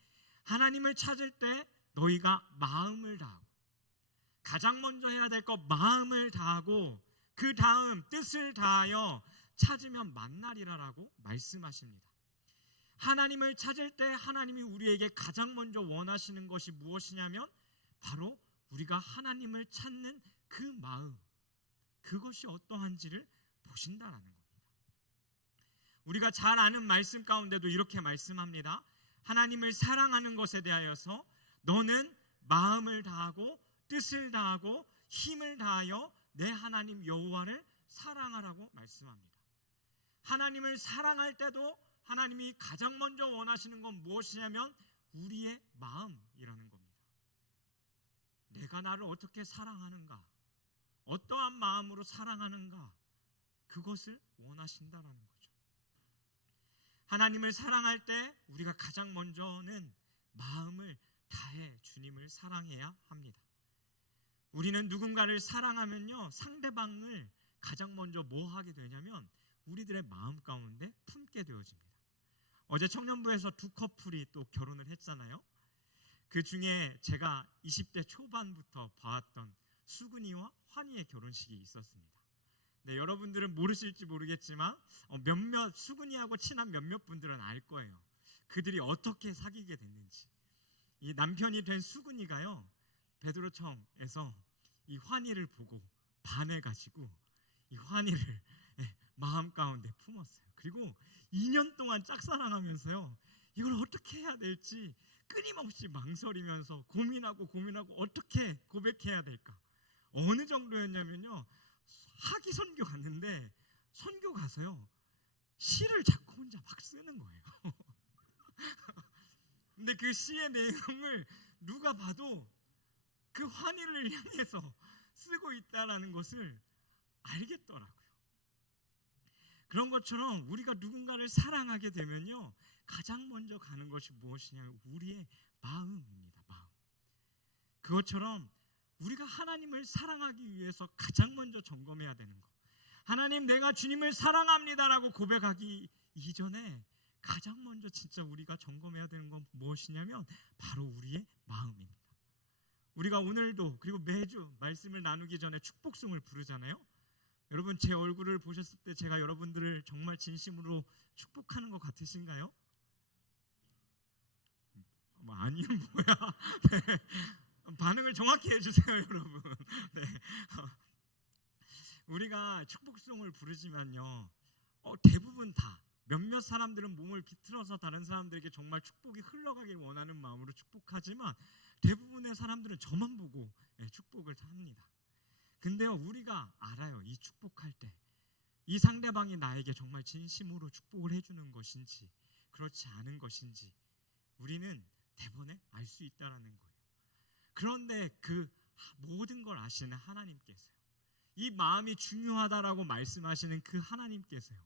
하나님을 찾을 때 너희가 마음을 다하고, 가장 먼저 해야 될 것 마음을 다하고 그 다음 뜻을 다하여 찾으면 만나리라라고 말씀하십니다. 하나님을 찾을 때 하나님이 우리에게 가장 먼저 원하시는 것이 무엇이냐면 바로 우리가 하나님을 찾는 그 마음, 그것이 어떠한지를 보신다라는 겁니다. 우리가 잘 아는 말씀 가운데도 이렇게 말씀합니다. 하나님을 사랑하는 것에 대하여서 너는 마음을 다하고 뜻을 다하고 힘을 다하여 내 하나님 여호와를 사랑하라고 말씀합니다. 하나님을 사랑할 때도 하나님이 가장 먼저 원하시는 건 무엇이냐면 우리의 마음이라는 겁니다. 내가 나를 어떻게 사랑하는가, 어떠한 마음으로 사랑하는가, 그것을 원하신다라는 거죠. 하나님을 사랑할 때 우리가 가장 먼저는 마음을 다해 주님을 사랑해야 합니다. 우리는 누군가를 사랑하면요, 상대방을 가장 먼저 뭐 하게 되냐면 우리들의 마음 가운데 품게 되어집니다. 어제 청년부에서 두 커플이 또 결혼을 했잖아요. 그 중에 제가 20대 초반부터 봐왔던 수근이와 환희의 결혼식이 있었습니다. 네, 여러분들은 모르실지 모르겠지만 몇몇 수근이하고 친한 몇몇 분들은 알 거예요. 그들이 어떻게 사귀게 됐는지. 이 남편이 된 수근이가요, 베드로청에서 이 환희를 보고 반해가지고 이 환희를 마음 가운데 품었어요. 그리고 2년 동안 짝사랑하면서요, 이걸 어떻게 해야 될지 끊임없이 망설이면서 고민하고 어떻게 고백해야 될까. 어느 정도였냐면요, 학위 선교 갔는데 선교 가서요 시를 자꾸 혼자 막 쓰는 거예요. 근데 그 시의 내용을 누가 봐도 그 환희를 향해서 쓰고 있다라는 것을 알겠더라고요. 그런 것처럼 우리가 누군가를 사랑하게 되면요, 가장 먼저 가는 것이 무엇이냐면 우리의 마음입니다. 마음. 그것처럼 우리가 하나님을 사랑하기 위해서 가장 먼저 점검해야 되는 것, 하나님 내가 주님을 사랑합니다라고 고백하기 이전에 가장 먼저 진짜 우리가 점검해야 되는 건 무엇이냐면 바로 우리의 마음입니다. 우리가 오늘도 그리고 매주 말씀을 나누기 전에 축복송을 부르잖아요. 여러분, 제 얼굴을 보셨을 때 제가 여러분들을 정말 진심으로 축복하는 것 같으신가요? 아니면 뭐야? 네. 반응을 정확히 해주세요, 여러분. 네. 우리가 축복송을 부르지만요, 대부분 다 몇몇 사람들은 몸을 비틀어서 다른 사람들에게 정말 축복이 흘러가길 원하는 마음으로 축복하지만 대부분의 사람들은 저만 보고 축복을 합니다. 근데요, 우리가 알아요. 이 축복할 때 이 상대방이 나에게 정말 진심으로 축복을 해주는 것인지 그렇지 않은 것인지 우리는 대번에 알 수 있다는 거예요. 그런데 그 모든 걸 아시는 하나님께서요, 이 마음이 중요하다라고 말씀하시는 그 하나님께서요,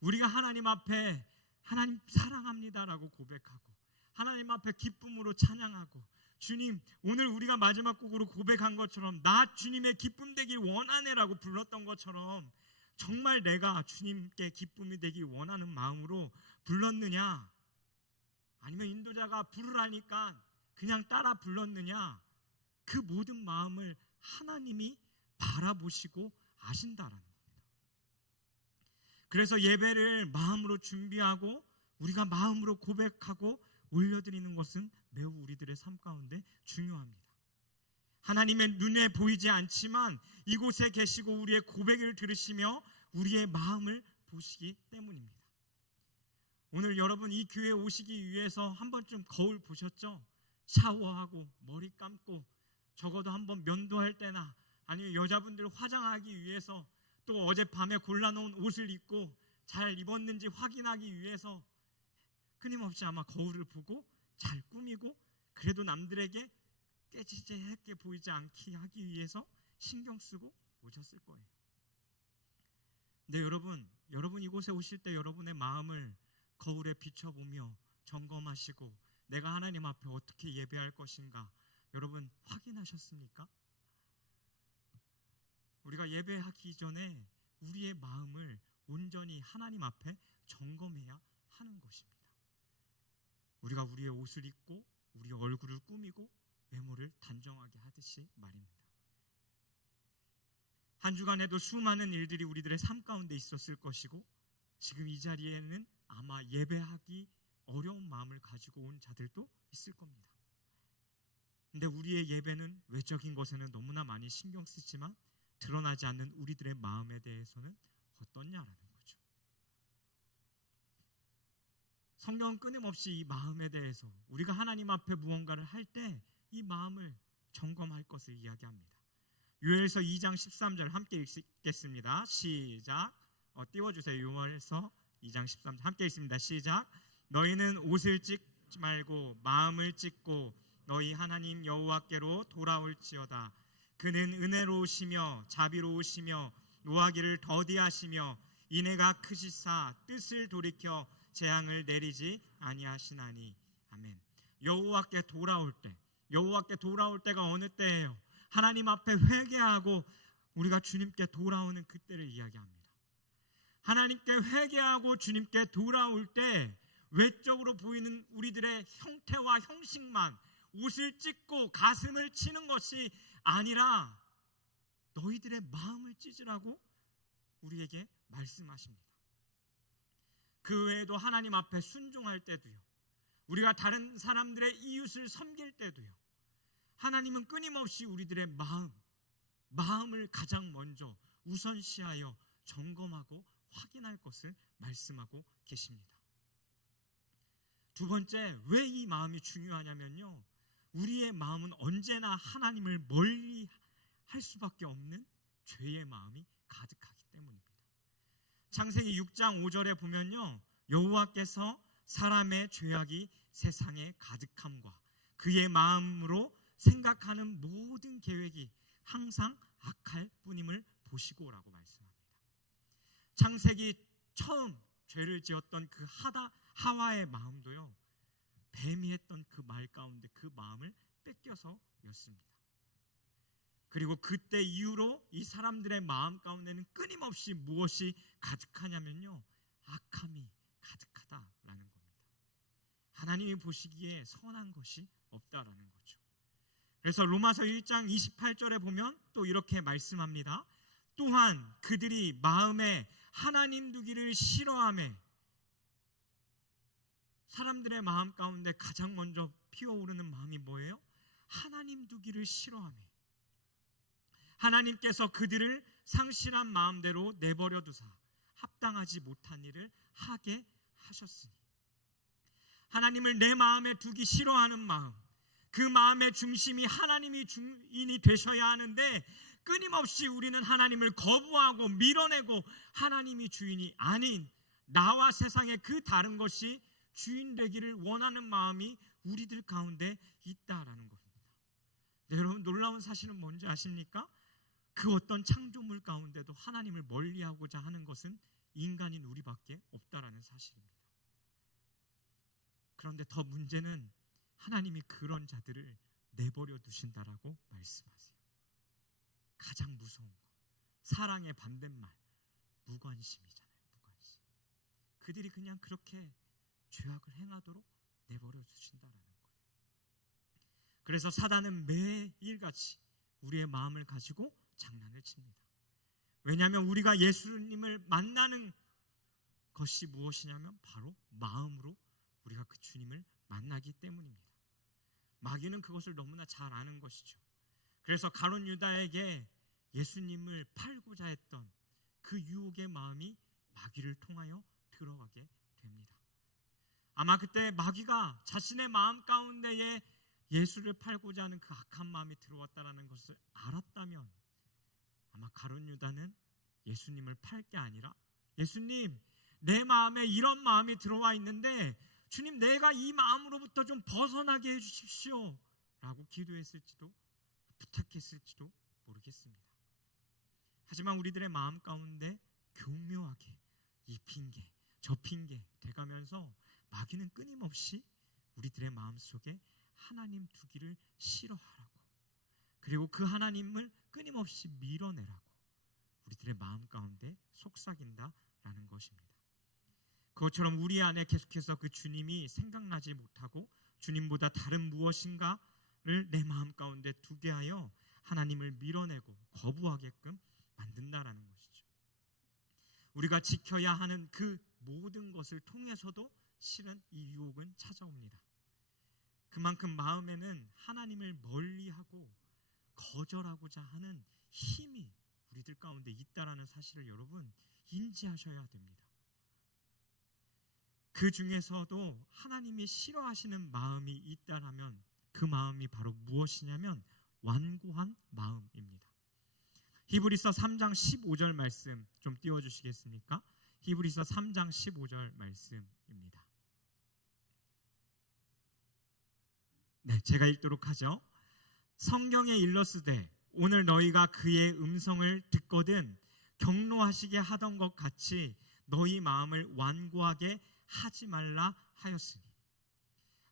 우리가 하나님 앞에 하나님 사랑합니다라고 고백하고 하나님 앞에 기쁨으로 찬양하고, 주님 오늘 우리가 마지막 곡으로 고백한 것처럼 나 주님의 기쁨 되길 원하네라고 불렀던 것처럼 정말 내가 주님께 기쁨이 되길 원하는 마음으로 불렀느냐, 아니면 인도자가 부르라니까 그냥 따라 불렀느냐, 그 모든 마음을 하나님이 바라보시고 아신다라는 겁니다. 그래서 예배를 마음으로 준비하고 우리가 마음으로 고백하고 올려드리는 것은 매우 우리들의 삶 가운데 중요합니다. 하나님의 눈에 보이지 않지만 이곳에 계시고 우리의 고백을 들으시며 우리의 마음을 보시기 때문입니다. 오늘 여러분 이 교회에 오시기 위해서 한 번쯤 거울 보셨죠? 샤워하고 머리 감고 적어도 한번 면도할 때나 아니면 여자분들 화장하기 위해서 또 어젯밤에 골라놓은 옷을 입고 잘 입었는지 확인하기 위해서 끊임없이 아마 거울을 보고 잘 꾸미고 그래도 남들에게 깨지지하게 보이지 않게 하기 위해서 신경 쓰고 오셨을 거예요. 근데 여러분 이곳에 오실 때 여러분의 마음을 거울에 비춰보며 점검하시고 내가 하나님 앞에 어떻게 예배할 것인가 여러분 확인하셨습니까? 우리가 예배하기 전에 우리의 마음을 온전히 하나님 앞에 점검해야 하는 것입니다. 우리가 우리의 옷을 입고 우리의 얼굴을 꾸미고 외모를 단정하게 하듯이 말입니다. 한 주간에도 수많은 일들이 우리들의 삶 가운데 있었을 것이고 지금 이 자리에는 아마 예배하기 어려운 마음을 가지고 온 자들도 있을 겁니다. 근데 우리의 예배는 외적인 것에는 너무나 많이 신경 쓰지만 드러나지 않는 우리들의 마음에 대해서는 어떻냐라는 거죠. 성경은 끊임없이 이 마음에 대해서 우리가 하나님 앞에 무언가를 할 때 이 마음을 점검할 것을 이야기합니다. 요엘서 2장 13절 함께 읽겠습니다. 시작. 띄워주세요. 요엘서 2장 13절 함께 읽습니다. 시작. 너희는 옷을 찢지 말고 마음을 찢고 너희 하나님 여호와께로 돌아올지어다. 그는 은혜로우시며 자비로우시며 노하기를 더디하시며 인애가 크시사 뜻을 돌이켜 재앙을 내리지 아니하시나니. 아멘. 여호와께 돌아올 때, 여호와께 돌아올 때가 어느 때예요? 하나님 앞에 회개하고 우리가 주님께 돌아오는 그때를 이야기합니다. 하나님께 회개하고 주님께 돌아올 때 외적으로 보이는 우리들의 형태와 형식만 옷을 찢고 가슴을 치는 것이 아니라 너희들의 마음을 찢으라고 우리에게 말씀하십니다. 그 외에도 하나님 앞에 순종할 때도요, 우리가 다른 사람들의 이웃을 섬길 때도요, 하나님은 끊임없이 우리들의 마음을 가장 먼저 우선시하여 점검하고 확인할 것을 말씀하고 계십니다. 두 번째, 왜 이 마음이 중요하냐면요, 우리의 마음은 언제나 하나님을 멀리 할 수밖에 없는 죄의 마음이 가득하기 때문입니다. 창세기 6장 5절에 보면요, 여호와께서 사람의 죄악이 세상에 가득함과 그의 마음으로 생각하는 모든 계획이 항상 악할 뿐임을 보시고라고 말씀합니다. 창세기 처음 죄를 지었던 그 하와의 마음도요, 뱀이 했던 그 말 가운데 그 마음을 뺏겨서였습니다. 그리고 그때 이후로 이 사람들의 마음 가운데는 끊임없이 무엇이 가득하냐면요, 악함이 가득하다라는 겁니다. 하나님이 보시기에 선한 것이 없다라는 거죠. 그래서 로마서 1장 28절에 보면 또 이렇게 말씀합니다. 또한 그들이 마음에 하나님 두기를 싫어하며, 사람들의 마음 가운데 가장 먼저 피어오르는 마음이 뭐예요? 하나님 두기를 싫어하며 하나님께서 그들을 상실한 마음대로 내버려 두사 합당하지 못한 일을 하게 하셨으니. 하나님을 내 마음에 두기 싫어하는 마음, 그 마음의 중심이 하나님이 주인이 되셔야 하는데 끊임없이 우리는 하나님을 거부하고 밀어내고 하나님이 주인이 아닌 나와 세상의 그 다른 것이 주인 되기를 원하는 마음이 우리들 가운데 있다라는 겁니다. 네, 여러분, 놀라운 사실은 뭔지 아십니까? 그 어떤 창조물 가운데도 하나님을 멀리하고자 하는 것은 인간인 우리밖에 없다라는 사실입니다. 그런데 더 문제는 하나님이 그런 자들을 내버려 두신다라고 말씀하세요. 가장 무서운 거, 사랑의 반대말, 무관심이잖아요. 무관심. 그들이 그냥 그렇게 죄악을 행하도록 내버려 두신다라는 거예요. 그래서 사단은 매일같이 우리의 마음을 가지고 장난을 칩니다. 왜냐하면 우리가 예수님을 만나는 것이 무엇이냐면 바로 마음으로 우리가 그 주님을 만나기 때문입니다. 마귀는 그것을 너무나 잘 아는 것이죠. 그래서 가룟 유다에게 예수님을 팔고자 했던 그 유혹의 마음이 마귀를 통하여 들어가게 됩니다. 아마 그때 마귀가 자신의 마음 가운데에 예수를 팔고자 하는 그 악한 마음이 들어왔다는 것을 알았다면 아마 가룟 유다는 예수님을 팔 게 아니라, 예수님, 내 마음에 이런 마음이 들어와 있는데 주님, 내가 이 마음으로부터 좀 벗어나게 해주십시오 라고 기도했을지도 부탁했을지도 모르겠습니다. 하지만 우리들의 마음 가운데 교묘하게 이 핑계 저 핑계 돼가면서 마귀는 끊임없이 우리들의 마음속에 하나님 두기를 싫어하라고, 그리고 그 하나님을 끊임없이 밀어내라고 우리들의 마음 가운데 속삭인다라는 것입니다. 그것처럼 우리 안에 계속해서 그 주님이 생각나지 못하고 주님보다 다른 무엇인가를 내 마음 가운데 두게 하여 하나님을 밀어내고 거부하게끔 만든다라는 것이죠. 우리가 지켜야 하는 그 모든 것을 통해서도 실은 이 유혹은 찾아옵니다. 그만큼 마음에는 하나님을 멀리하고 거절하고자 하는 힘이 우리들 가운데 있다라는 사실을 여러분 인지하셔야 됩니다. 그 중에서도 하나님이 싫어하시는 마음이 있다라면 그 마음이 바로 무엇이냐면 완고한 마음입니다. 히브리서 3장 15절 말씀 좀 띄워주시겠습니까? 히브리서 3장 15절 말씀입니다. 네, 제가 읽도록 하죠. 성경에 일러스되 오늘 너희가 그의 음성을 듣거든 경노하시게 하던 것 같이 너희 마음을 완고하게 하지 말라 하였으니.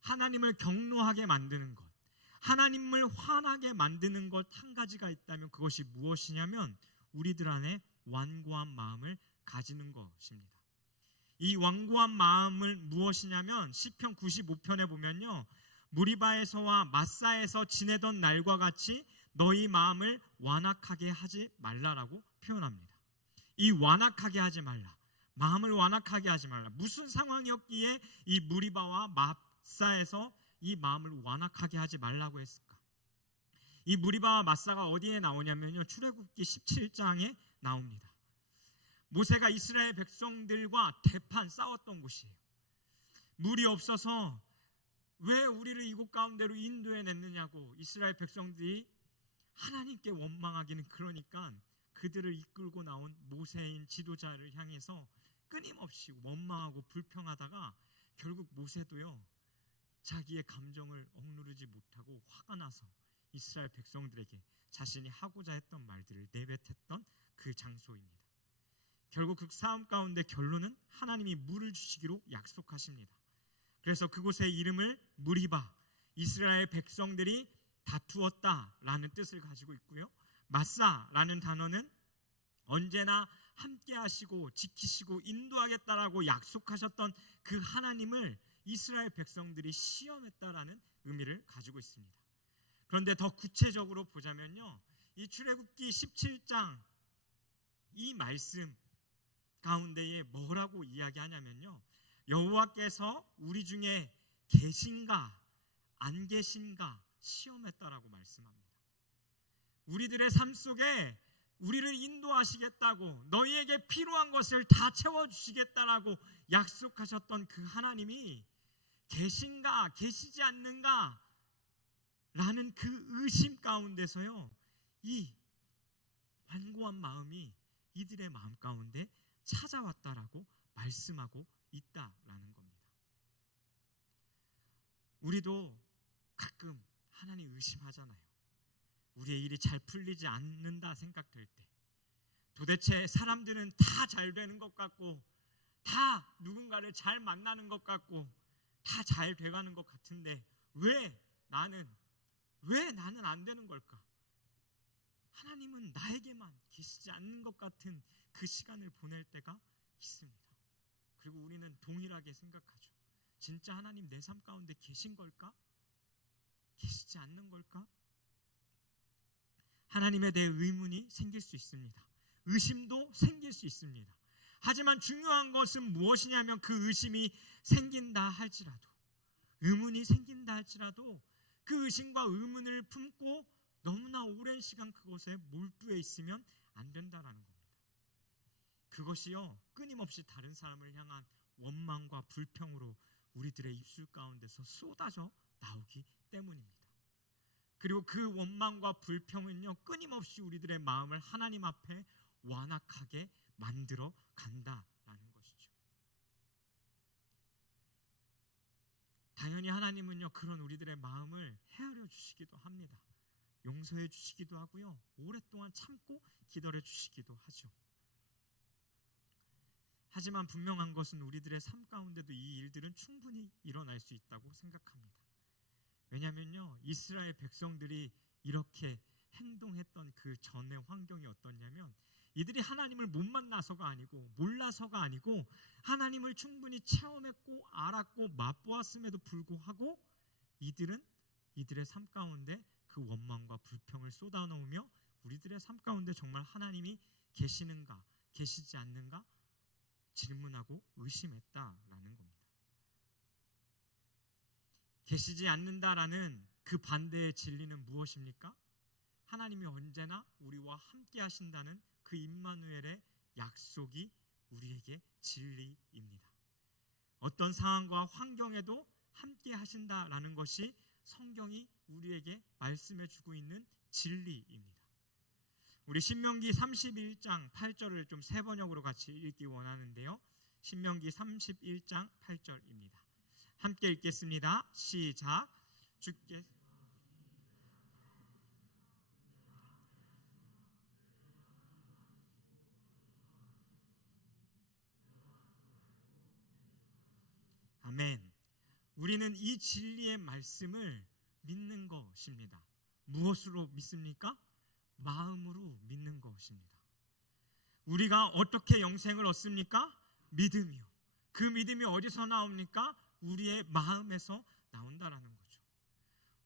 하나님을 경노하게 만드는 것, 하나님을 화나게 만드는 것 한 가지가 있다면 그것이 무엇이냐면 우리들 안에 완고한 마음을 가지는 것입니다. 이 완고한 마음을 무엇이냐면 시편 95편에 보면요, 무리바에서와 마사에서 지내던 날과 같이 너희 마음을 완악하게 하지 말라라고 표현합니다. 이 완악하게 하지 말라, 마음을 완악하게 하지 말라. 무슨 상황이었기에 이 무리바와 마사에서 이 마음을 완악하게 하지 말라고 했을까? 이 무리바와 마사가 어디에 나오냐면요, 출애굽기 17장에 나옵니다. 모세가 이스라엘 백성들과 대판 싸웠던 곳이에요. 물이 없어서 왜 우리를 이곳 가운데로 인도해 냈느냐고 이스라엘 백성들이 하나님께 원망하기는 그러니까 그들을 이끌고 나온 모세인 지도자를 향해서 끊임없이 원망하고 불평하다가 결국 모세도요, 자기의 감정을 억누르지 못하고 화가 나서 이스라엘 백성들에게 자신이 하고자 했던 말들을 내뱉었던 그 장소입니다. 결국 그 싸움 가운데 결론은 하나님이 물을 주시기로 약속하십니다. 그래서 그곳의 이름을 무리바, 이스라엘 백성들이 다투었다라는 뜻을 가지고 있고요, 마사라는 단어는 언제나 함께 하시고 지키시고 인도하겠다라고 약속하셨던 그 하나님을 이스라엘 백성들이 시험했다라는 의미를 가지고 있습니다. 그런데 더 구체적으로 보자면요, 이 출애굽기 17장 이 말씀 가운데에 뭐라고 이야기하냐면요, 여호와께서 우리 중에 계신가 안 계신가 시험했다라고 말씀합니다. 우리들의 삶 속에 우리를 인도하시겠다고, 너희에게 필요한 것을 다 채워주시겠다라고 약속하셨던 그 하나님이 계신가 계시지 않는가 라는 그 의심 가운데서요, 이 완고한 마음이 이들의 마음 가운데 찾아왔다라고 말씀하고 있다라는 겁니다. 우리도 가끔 하나님 의심하잖아요. 우리의 일이 잘 풀리지 않는다 생각될 때, 도대체 사람들은 다 잘 되는 것 같고 다 누군가를 잘 만나는 것 같고 다 잘 돼가는 것 같은데 왜 나는 안 되는 걸까? 하나님은 나에게만 계시지 않는 것 같은 그 시간을 보낼 때가 있습니다. 그리고 우리는 동일하게 생각하죠. 진짜 하나님 내 삶 가운데 계신 걸까? 계시지 않는 걸까? 하나님에 대해 의문이 생길 수 있습니다. 의심도 생길 수 있습니다. 하지만 중요한 것은 무엇이냐면 그 의심이 생긴다 할지라도, 의문이 생긴다 할지라도 그 의심과 의문을 품고 너무나 오랜 시간 그것에 몰두해 있으면 안 된다라는 겁니다. 그것이요, 끊임없이 다른 사람을 향한 원망과 불평으로 우리들의 입술 가운데서 쏟아져 나오기 때문입니다. 그리고 그 원망과 불평은요, 끊임없이 우리들의 마음을 하나님 앞에 완악하게 만들어 간다라는 것이죠. 당연히 하나님은요, 그런 우리들의 마음을 헤아려 주시기도 합니다. 용서해 주시기도 하고요, 오랫동안 참고 기다려 주시기도 하죠. 하지만 분명한 것은 우리들의 삶 가운데도 이 일들은 충분히 일어날 수 있다고 생각합니다. 왜냐하면요, 이스라엘 백성들이 이렇게 행동했던 그 전의 환경이 어떻냐면, 이들이 하나님을 못 만나서가 아니고 몰라서가 아니고 하나님을 충분히 체험했고 알았고 맛보았음에도 불구하고 이들은 이들의 삶 가운데 그 원망과 불평을 쏟아놓으며 우리들의 삶 가운데 정말 하나님이 계시는가 계시지 않는가 질문하고 의심했다라는 겁니다. 계시지 않는다라는 그 반대의 진리는 무엇입니까? 하나님이 언제나 우리와 함께 하신다는 그 임마누엘의 약속이 우리에게 진리입니다. 어떤 상황과 환경에도 함께 하신다라는 것이 성경이 우리에게 말씀해 주고 있는 진리입니다. 우리 신명기 31장 8절을 좀 세 번역으로 같이 읽기 원하는데요. 신명기 31장 8절입니다. 함께 읽겠습니다. 시작. 주께 아멘. 우리는 이 진리의 말씀을 믿는 것입니다. 무엇으로 믿습니까? 마음으로 믿는 것입니다. 우리가 어떻게 영생을 얻습니까? 믿음이요. 그 믿음이 어디서 나옵니까? 우리의 마음에서 나온다라는 거죠.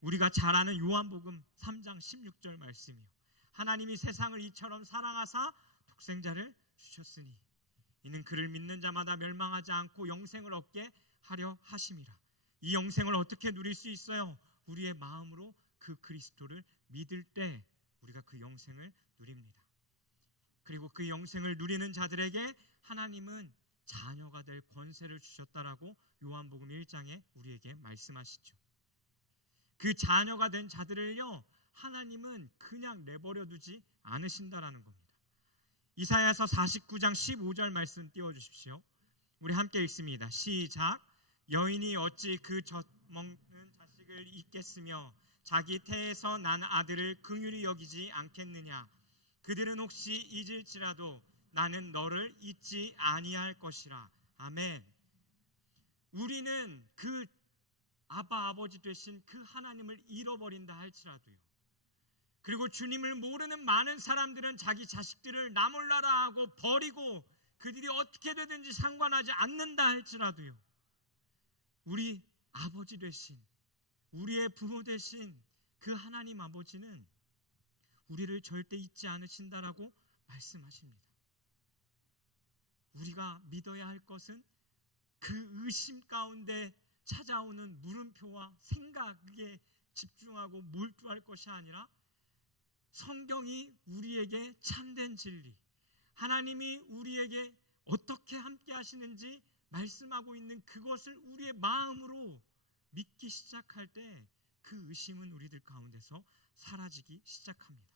우리가 잘 아는 요한복음 3장 16절 말씀이요. 하나님이 세상을 이처럼 사랑하사 독생자를 주셨으니 이는 그를 믿는 자마다 멸망하지 않고 영생을 얻게 하려 하심이라. 이 영생을 어떻게 누릴 수 있어요? 우리의 마음으로 그 그리스도를 믿을 때 우리가 그 영생을 누립니다. 그리고 그 영생을 누리는 자들에게 하나님은 자녀가 될 권세를 주셨다라고 요한복음 1장에 우리에게 말씀하시죠. 그 자녀가 된 자들을요, 하나님은 그냥 내버려 두지 않으신다라는 겁니다. 이사야서 49장 15절 말씀 띄워주십시오. 우리 함께 읽습니다. 시작. 여인이 어찌 그 젖먹는 자식을 잊겠으며 자기 태에서 난 아들을 긍휼히 여기지 않겠느냐. 그들은 혹시 잊을지라도 나는 너를 잊지 아니할 것이라. 아멘. 우리는 그 아버지 되신 그 하나님을 잃어버린다 할지라도요, 그리고 주님을 모르는 많은 사람들은 자기 자식들을 나 몰라라 하고 버리고 그들이 어떻게 되든지 상관하지 않는다 할지라도요, 우리 아버지 되신, 우리의 부모 되신 그 하나님 아버지는 우리를 절대 잊지 않으신다라고 말씀하십니다. 우리가 믿어야 할 것은 그 의심 가운데 찾아오는 물음표와 생각에 집중하고 몰두할 것이 아니라 성경이 우리에게 참된 진리, 하나님이 우리에게 어떻게 함께 하시는지 말씀하고 있는 그것을 우리의 마음으로 믿기 시작할 때 그 의심은 우리들 가운데서 사라지기 시작합니다.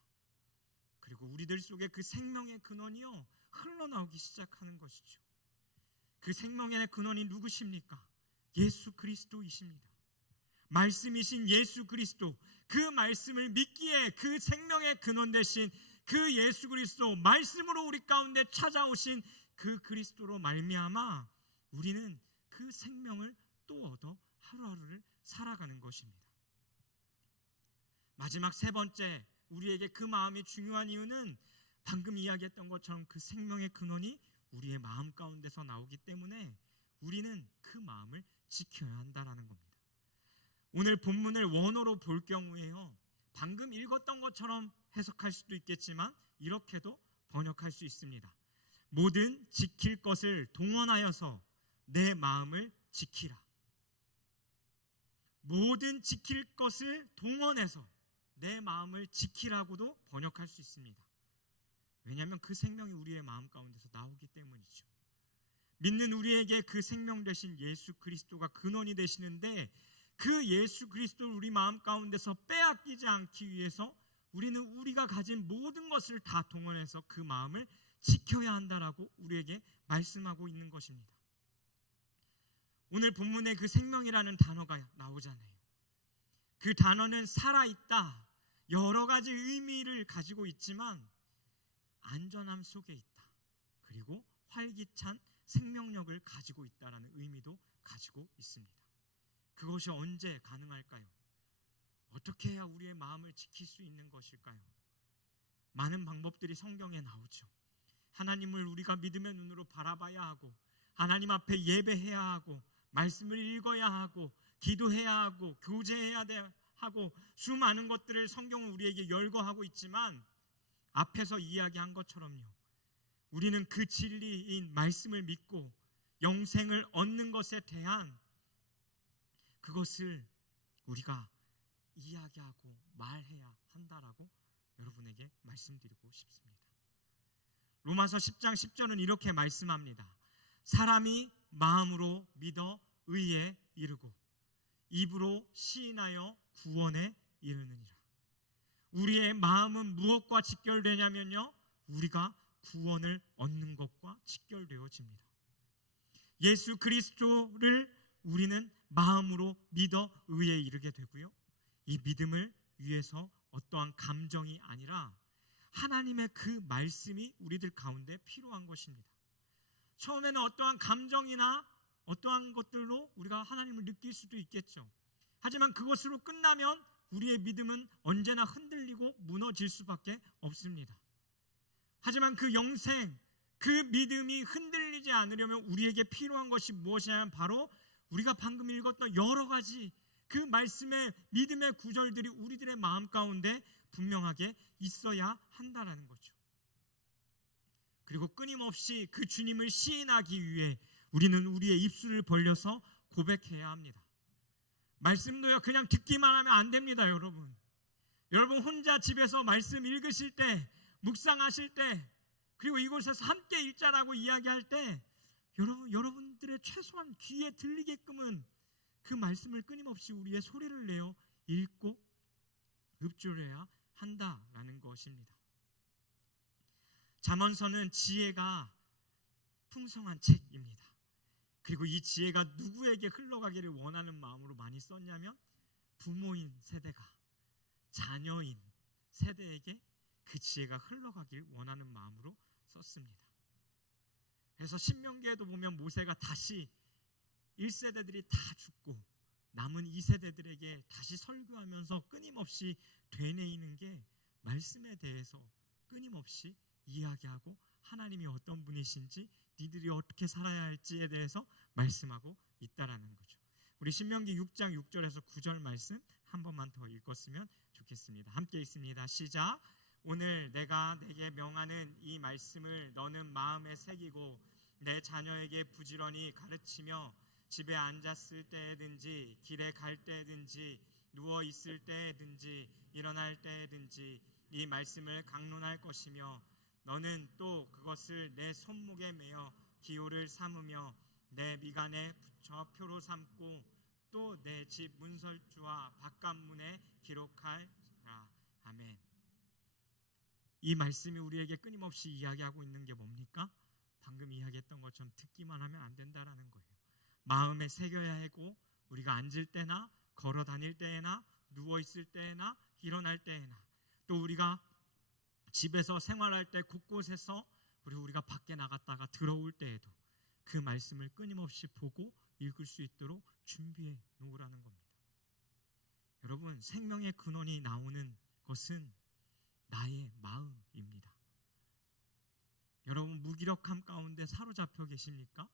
그리고 우리들 속에 그 생명의 근원이요, 흘러나오기 시작하는 것이죠. 그 생명의 근원이 누구십니까? 예수 그리스도이십니다. 말씀이신 예수 그리스도, 그 말씀을 믿기에 그 생명의 근원 되신 그 예수 그리스도, 말씀으로 우리 가운데 찾아오신 그 그리스도로 말미암아 우리는 그 생명을 또 얻어 하루하루를 살아가는 것입니다. 마지막 세 번째, 우리에게 그 마음이 중요한 이유는 방금 이야기했던 것처럼 그 생명의 근원이 우리의 마음 가운데서 나오기 때문에 우리는 그 마음을 지켜야 한다는 겁니다. 오늘 본문을 원어로 볼 경우에요, 방금 읽었던 것처럼 해석할 수도 있겠지만 이렇게도 번역할 수 있습니다. 모든 지킬 것을 동원하여서 내 마음을 지키라. 모든 지킬 것을 동원해서 내 마음을 지키라고도 번역할 수 있습니다. 왜냐하면 그 생명이 우리의 마음 가운데서 나오기 때문이죠. 믿는 우리에게 그 생명 되신 예수 그리스도가 근원이 되시는데, 그 예수 그리스도를 우리 마음 가운데서 빼앗기지 않기 위해서 우리는 우리가 가진 모든 것을 다 동원해서 그 마음을 지켜야 한다라고 우리에게 말씀하고 있는 것입니다. 오늘 본문에 그 생명이라는 단어가 나오잖아요. 그 단어는 살아있다, 여러 가지 의미를 가지고 있지만 안전함 속에 있다, 그리고 활기찬 생명력을 가지고 있다라는 의미도 가지고 있습니다. 그것이 언제 가능할까요? 어떻게 해야 우리의 마음을 지킬 수 있는 것일까요? 많은 방법들이 성경에 나오죠. 하나님을 우리가 믿음의 눈으로 바라봐야 하고, 하나님 앞에 예배해야 하고, 말씀을 읽어야 하고, 기도해야 하고, 교제해야 하고, 수많은 것들을 성경은 우리에게 열거하고 있지만, 앞에서 이야기한 것처럼요, 우리는 그 진리인 말씀을 믿고 영생을 얻는 것에 대한 그것을 우리가 이야기하고 말해야 한다라고 여러분에게 말씀드리고 싶습니다. 로마서 10장 10절은 이렇게 말씀합니다. 사람이 마음으로 믿어 의에 이르고 입으로 시인하여 구원에 이르느니라. 우리의 마음은 무엇과 직결되냐면요, 우리가 구원을 얻는 것과 직결되어집니다. 예수 그리스도를 우리는 마음으로 믿어 의에 이르게 되고요, 이 믿음을 위해서 어떠한 감정이 아니라 하나님의 그 말씀이 우리들 가운데 필요한 것입니다. 처음에는 어떠한 감정이나 어떠한 것들로 우리가 하나님을 느낄 수도 있겠죠. 하지만 그것으로 끝나면 우리의 믿음은 언제나 흔들리고 무너질 수밖에 없습니다. 하지만 그 영생, 그 믿음이 흔들리지 않으려면 우리에게 필요한 것이 무엇이냐면 바로 우리가 방금 읽었던 여러 가지 그 말씀의 믿음의 구절들이 우리들의 마음 가운데 분명하게 있어야 한다는 거죠. 그리고 끊임없이 그 주님을 시인하기 위해 우리는 우리의 입술을 벌려서 고백해야 합니다. 말씀도요, 그냥 듣기만 하면 안 됩니다. 여러분 혼자 집에서 말씀 읽으실 때, 묵상하실 때, 그리고 이곳에서 함께 읽자라고 이야기할 때 여러분들의 최소한 귀에 들리게끔은 그 말씀을 끊임없이 우리의 소리를 내어 읽고 읊조려야 한다라는 것입니다. 잠언서는 지혜가 풍성한 책입니다. 그리고 이 지혜가 누구에게 흘러가기를 원하는 마음으로 많이 썼냐면 부모인 세대가 자녀인 세대에게 그 지혜가 흘러가길 원하는 마음으로 썼습니다. 그래서 신명기에도 보면 모세가 다시 1세대들이 다 죽고 남은 2세대들에게 다시 설교하면서 끊임없이 되뇌이는 게 말씀에 대해서 끊임없이 이야기하고 하나님이 어떤 분이신지 니들이 어떻게 살아야 할지에 대해서 말씀하고 있다라는 거죠. 우리 신명기 6장 6절에서 9절 말씀 한 번만 더 읽었으면 좋겠습니다. 함께 읽습니다. 시작. 오늘 내가 내게 명하는 이 말씀을 너는 마음에 새기고 내 자녀에게 부지런히 가르치며 집에 앉았을 때든지 길에 갈 때든지 누워 있을 때든지 일어날 때든지 이 말씀을 강론할 것이며 너는 또 그것을 내 손목에 매어 기호를 삼으며 내 미간에 붙여 표로 삼고 또 내 집 문설주와 바깥문에 기록할지라. 아멘. 이 말씀이 우리에게 끊임없이 이야기하고 있는 게 뭡니까? 방금 이야기했던 것처럼 듣기만 하면 안 된다라는 거예요. 마음에 새겨야 하고 우리가 앉을 때나 걸어 다닐 때나 누워 있을 때나 일어날 때나 또 우리가 집에서 생활할 때 곳곳에서 그리고 우리가 밖에 나갔다가 들어올 때에도 그 말씀을 끊임없이 보고 읽을 수 있도록 준비해 놓으라는 겁니다. 여러분, 생명의 근원이 나오는 것은 나의 마음입니다. 여러분, 무기력함 가운데 사로잡혀 계십니까?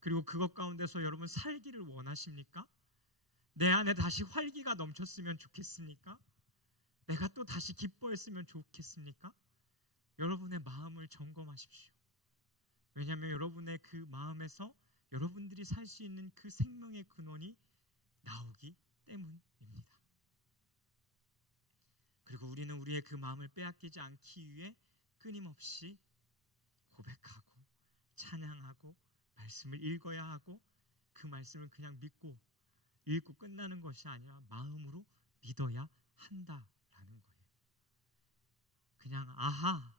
그리고 그것 가운데서 여러분 살기를 원하십니까? 내 안에 다시 활기가 넘쳤으면 좋겠습니까? 내가 또 다시 기뻐했으면 좋겠습니까? 여러분의 마음을 점검하십시오. 왜냐하면 여러분의 그 마음에서 여러분들이 살 수 있는 그 생명의 근원이 나오기 때문입니다. 그리고 우리는 우리의 그 마음을 빼앗기지 않기 위해 끊임없이 고백하고 찬양하고 말씀을 읽어야 하고 그 말씀을 그냥 믿고 읽고 끝나는 것이 아니라 마음으로 믿어야 한다라는 거예요. 그냥 아하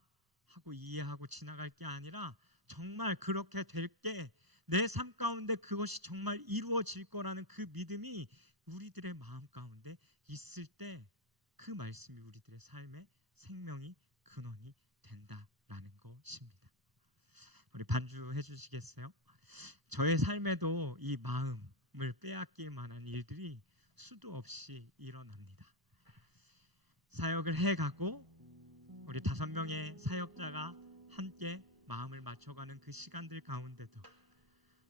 하고 이해하고 지나갈 게 아니라 정말 그렇게 될 게 내 삶 가운데 그것이 정말 이루어질 거라는 그 믿음이 우리들의 마음 가운데 있을 때 그 말씀이 우리들의 삶의 생명이 근원이 된다라는 것입니다. 우리 반주해 주시겠어요? 저의 삶에도 이 마음을 빼앗길 만한 일들이 수도 없이 일어납니다. 사역을 해가고 우리 5명의 사역자가 함께 마음을 맞춰가는 그 시간들 가운데도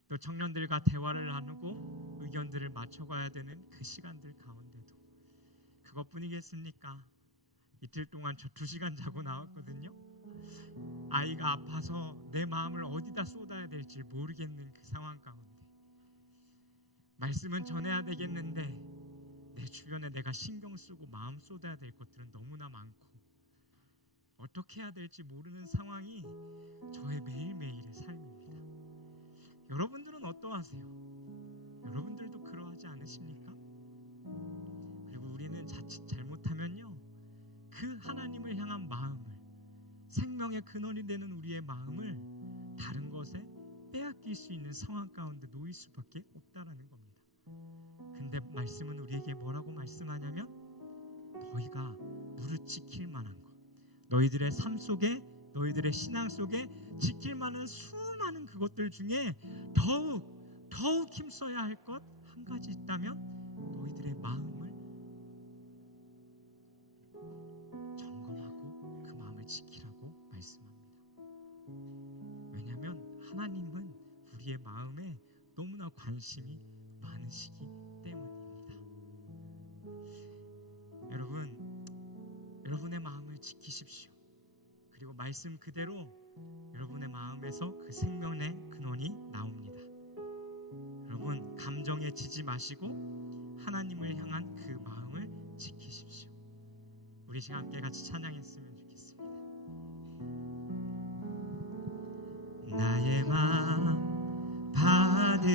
또 청년들과 대화를 나누고 의견들을 맞춰가야 되는 그 시간들 가운데도 그것뿐이겠습니까? 이틀 동안 저 2시간 자고 나왔거든요. 아이가 아파서 내 마음을 어디다 쏟아야 될지 모르겠는 그 상황 가운데 말씀은 전해야 되겠는데 내 주변에 내가 신경 쓰고 마음 쏟아야 될 것들은 너무나 많고 어떻게 해야 될지 모르는 상황이 저의 매일매일의 삶입니다. 여러분들은 어떠하세요? 여러분들도 그러하지 않으십니까? 그리고 우리는 자칫 잘못하면요, 그 하나님을 향한 마음을, 생명의 근원이 되는 우리의 마음을 다른 것에 빼앗길 수 있는 상황 가운데 놓일 수밖에 없다라는 겁니다. 근데 말씀은 우리에게 뭐라고 말씀하냐면 너희가 무릇 지킬 만한 것, 너희들의 삶 속에, 너희들의 신앙 속에 지킬 만한 수많은 그것들 중에 더욱 힘써야 할 것 한 가지 있다면 너희들의 마음을 점검하고 그 마음을 지키라고 말씀합니다. 왜냐하면 하나님은 우리의 마음에 너무나 관심이 많으시기 때문입니다. 여러분의 마음을 지키십시오. 그리고 말씀 그대로 여러분의 마음에서 그 생명의 근원이 나옵니다. 여러분, 감정에 지지 마시고 하나님을 향한 그 마음을 지키십시오. 우리 시간 함께 같이 찬양했으면 좋겠습니다. 나의 마음 받으소서.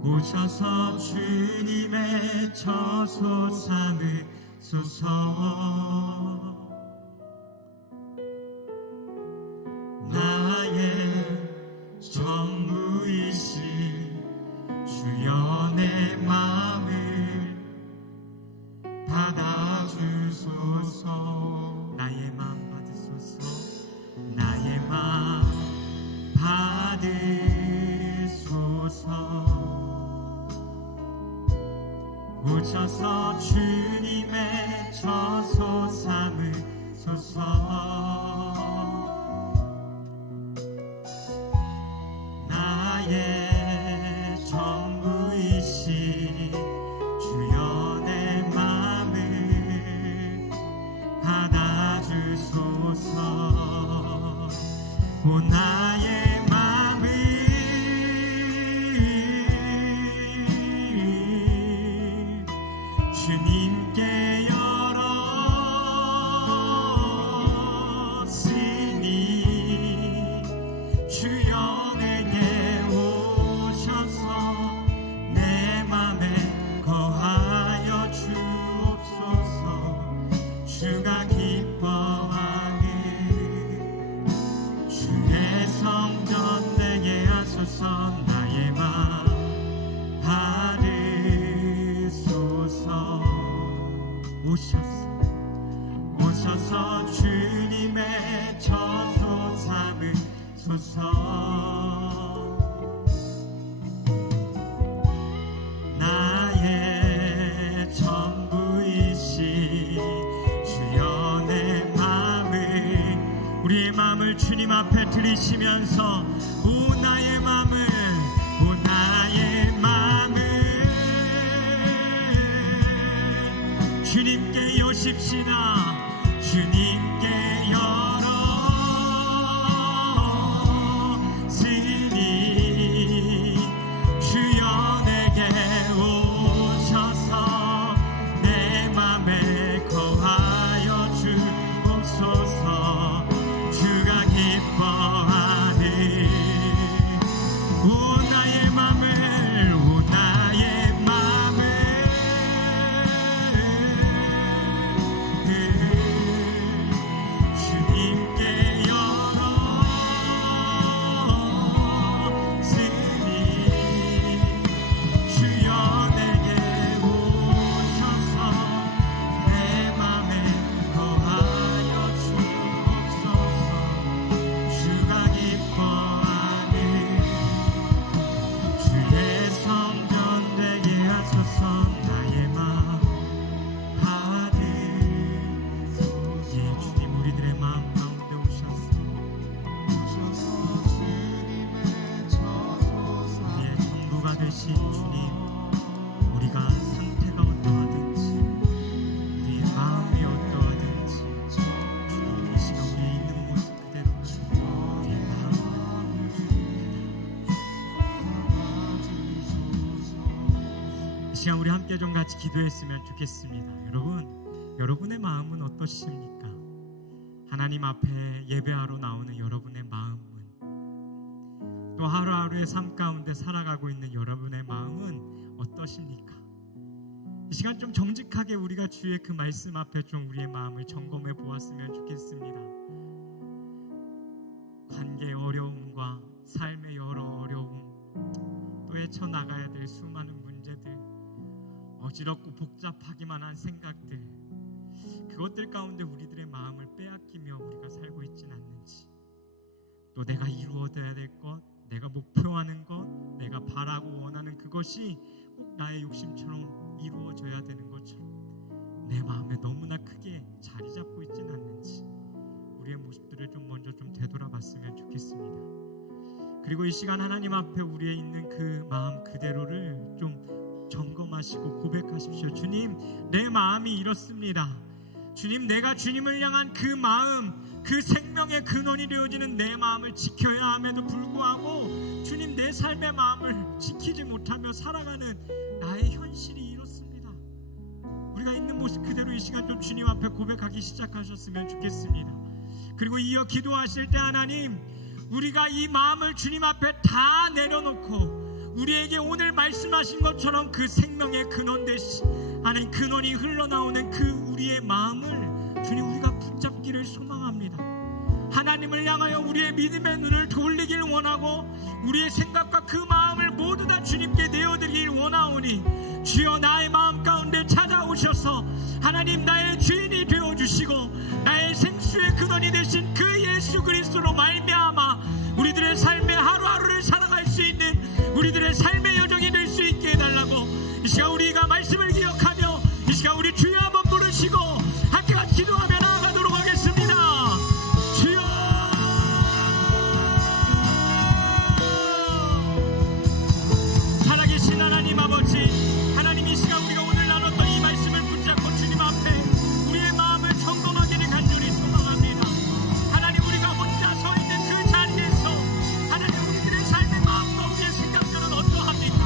오셔서 주님의 처소 삼으소서. 나의 전부이신 주여 내 마음을 받아주소서. 나의 마음 받으소서. 나의 마음 받으소서. 오셔서 주님의 처소 삼으소서. 나의 전부이신 주여 내 마음을 받아주소서. 오 나의 마음을 주님께 열었으니 주여 내게 오셔서 내 맘에 거하여 주옵소서. 주가 기뻐하는 주의 성전 내게 하소서. 나의 마음 받으소서. 오셔서 주님의 처소 삼으소서. 나의 전부이신 주여 내 마음을, 우리의 마음을 주님 앞에 드리시면서 오 나의 마음을, 오 나의 마음을 주님께 여십시다. 주님께 열었으니 주여 내게 오셔서 내 맘에 거하여 주옵소서. 주가 기뻐하는 오 나의 맘을, 오 나의 맘을 같이 주님, 우리가 상태가 어떠하든지 우리의 마음이 어떠하든지 주님, 이 시간 우리의 있는 모습 그대로 우리의 마음을 이 시간 우리 함께 좀 같이 기도했으면 좋겠습니다. 여러분의 마음은 어떠십니까? 하나님 앞에 예배하러 나오는 여러분의 마음은, 또 하루하루의 삶 가운데 살아가고 있는 여러분의 마음은 어떠십니까? 이 시간 좀 정직하게 우리가 주의 그 말씀 앞에 좀 우리의 마음을 점검해 보았으면 좋겠습니다. 관계의 어려움과 삶의 여러 어려움, 또 헤쳐나가야 될 수많은 문제들, 어지럽고 복잡하기만 한 생각들, 그것들 가운데 우리들의 마음을 빼앗기며 우리가 살고 있지는 않는지, 또 내가 이루어져야 될 것, 내가 목표하는 것, 내가 바라고 원하는 그것이 꼭 나의 욕심처럼 이루어져야 되는 것처럼 내 마음에 너무나 크게 자리 잡고 있지는 않는지 우리의 모습들을 좀 먼저 좀 되돌아봤으면 좋겠습니다. 그리고 이 시간 하나님 앞에 우리의 있는 그 마음 그대로를 좀 점검하시고 고백하십시오. 주님, 내 마음이 이렇습니다. 주님, 내가 주님을 향한 그 마음, 그 생명의 근원이 되어지는 내 마음을 지켜야 함에도 불구하고 주님, 내 삶의 마음을 지키지 못하며 살아가는 나의 현실이 이렇습니다. 우리가 있는 모습 그대로 이 시간 좀 주님 앞에 고백하기 시작하셨으면 좋겠습니다. 그리고 이어 기도하실 때 하나님, 우리가 이 마음을 주님 앞에 다 내려놓고 우리에게 오늘 말씀하신 것처럼 그 생명의 근원 되시 하나님, 근원이 흘러나오는 그 우리의 마음을 주님 우리가 붙잡기를 소망합니다. 하나님을 향하여 우리의 믿음의 눈을 돌리길 원하고 우리의 생각과 그 마음을 모두 다 주님께 내어드리길 원하오니 주여, 나의 마음 가운데 찾아오셔서 하나님, 나의 주인이 되어주시고 나의 생수의 근원이 되신 그 예수 그리스도로 말미암아 우리들의 삶의 하루하루를 살아갈 수 있는 우리들의 삶의 여정이 될 수 있게 해달라고 이 시간 우리가 말씀을 기억하며 이 시간 우리 주여 한번 부르시고 함께 같이 기도하며 나아가도록 하겠습니다. 주여, 살아계신 하나님 아버지, 하나님, 이 시간 우리가 오늘 나눴던 이 말씀을 붙잡고 주님 앞에 우리의 마음을 점검하기를 간절히 소망합니다. 하나님, 우리가 혼자 서 있는 그 자리에서 하나님, 우리들의 삶의 마음과 우리의 생각들은 어떠합니까?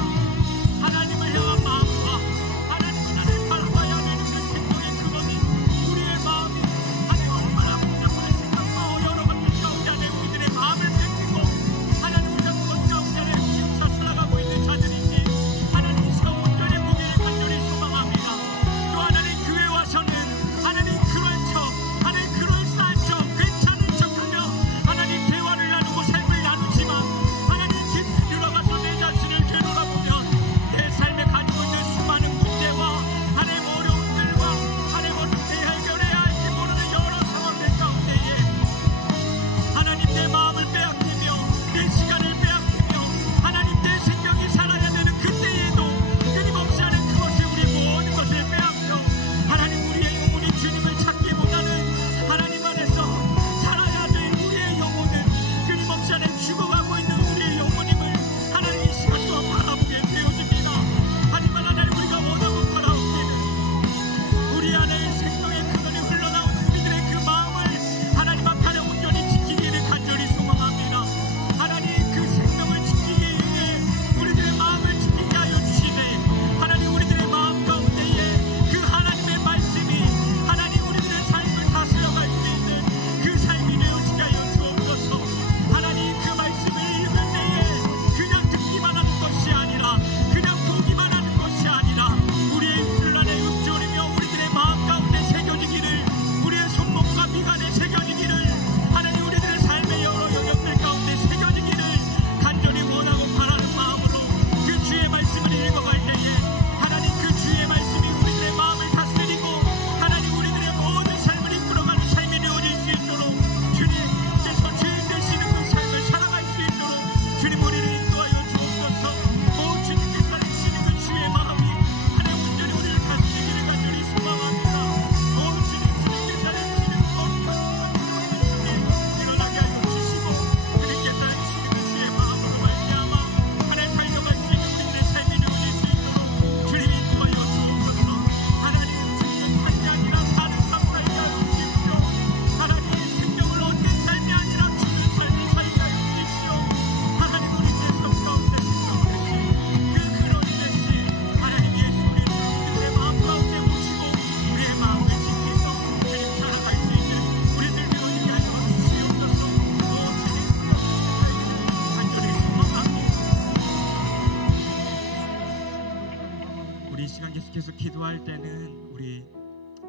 계속 기도할 때는 우리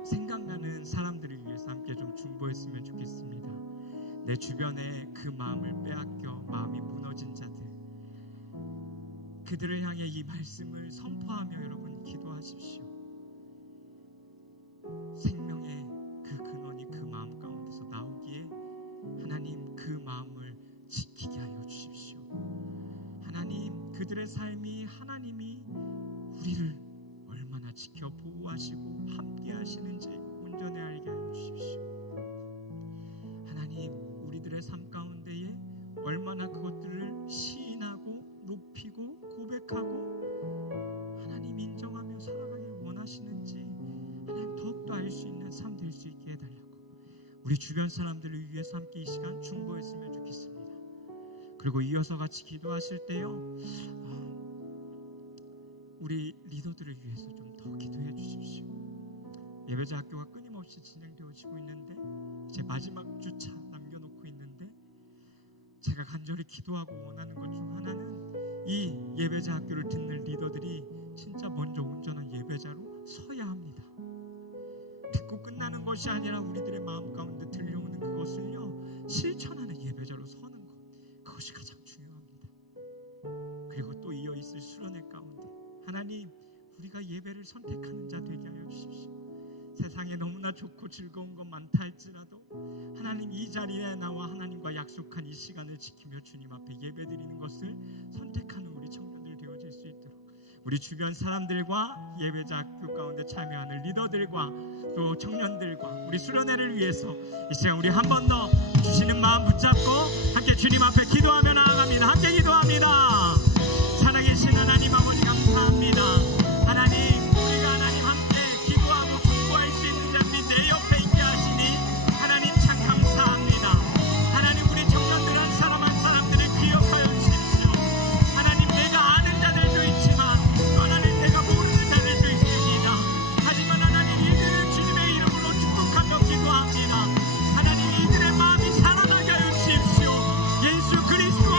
생각나는 사람들을 위해서 함께 좀 중보했으면 좋겠습니다. 내 주변에 그 마음을 빼앗겨 마음이 무너진 자들, 그들을 향해 이 말씀을 선포하며 여러분 기도하십시오. 생명의 그 근원이 그 마음 가운데서 나오기에 하나님 그 마음을 지키게 하여 주십시오. 하나님, 그들의 삶이 하나님이 우리를 얼마나 지켜 보호하시고 함께 하시는지 온전히 알게 하여 주십시오. 하나님, 우리들의 삶 가운데에 얼마나 그것들을 시인하고 높이고 고백하고 하나님 인정하며 살아가길 원하시는지 하나님 더욱더 알 수 있는 삶 될 수 있게 해달라고 우리 주변 사람들을 위해서 함께 이 시간 중보했으면 좋겠습니다. 그리고 이어서 같이 기도하실 때요, 우리 리더들을 위해서 좀 더 기도해 주십시오. 예배자 학교가 끊임없이 진행되어지고 있는데 이제 마지막 주차 남겨놓고 있는데 제가 간절히 기도하고 원하는 것 중 하나는 이 예배자 학교를 듣는 리더들이 진짜 먼저 온전한 예배자로 서야 합니다. 듣고 끝나는 것이 아니라 우리들의 마음 가운데 들려오는 그것을요 실천하는 예배자로 서는 것, 그것이 가장 중요합니다. 그리고 또 이어 있을 수련회 가운데 하나님, 우리가 예배를 선택하는 자 되게 하여 주십시오. 세상에 너무나 좋고 즐거운 것 많다 할지라도 하나님, 이 자리에 나와 하나님과 약속한 이 시간을 지키며 주님 앞에 예배드리는 것을 선택하는 우리 청년들 되어질 수 있도록 우리 주변 사람들과 예배자 학교 가운데 참여하는 리더들과 또 청년들과 우리 수련회를 위해서 이 시간 우리 한 번 더 주시는 마음 붙잡고 함께 주님 앞에 기도하며 나아갑니다. 함께 기도합니다. 살아계신 하나님 아버지 감사합니다. 하나님, 우리가 하나님 함께 기도하고 중보할 수 있는 자들이 내 옆에 있게 하시니 하나님 참 감사합니다. 하나님, 우리 청년들 한 사람 한 사람들을 기억하여 주십시오. 하나님, 내가 아는 자들도 있지만 또 하나님 내가 모르는 자들도 있습니다. 하지만 하나님, 이들을 주님의 이름으로 축복하며 기도합니다. 하나님, 이들의 마음이 살아나게 하여 주십시오. 예수 그리스도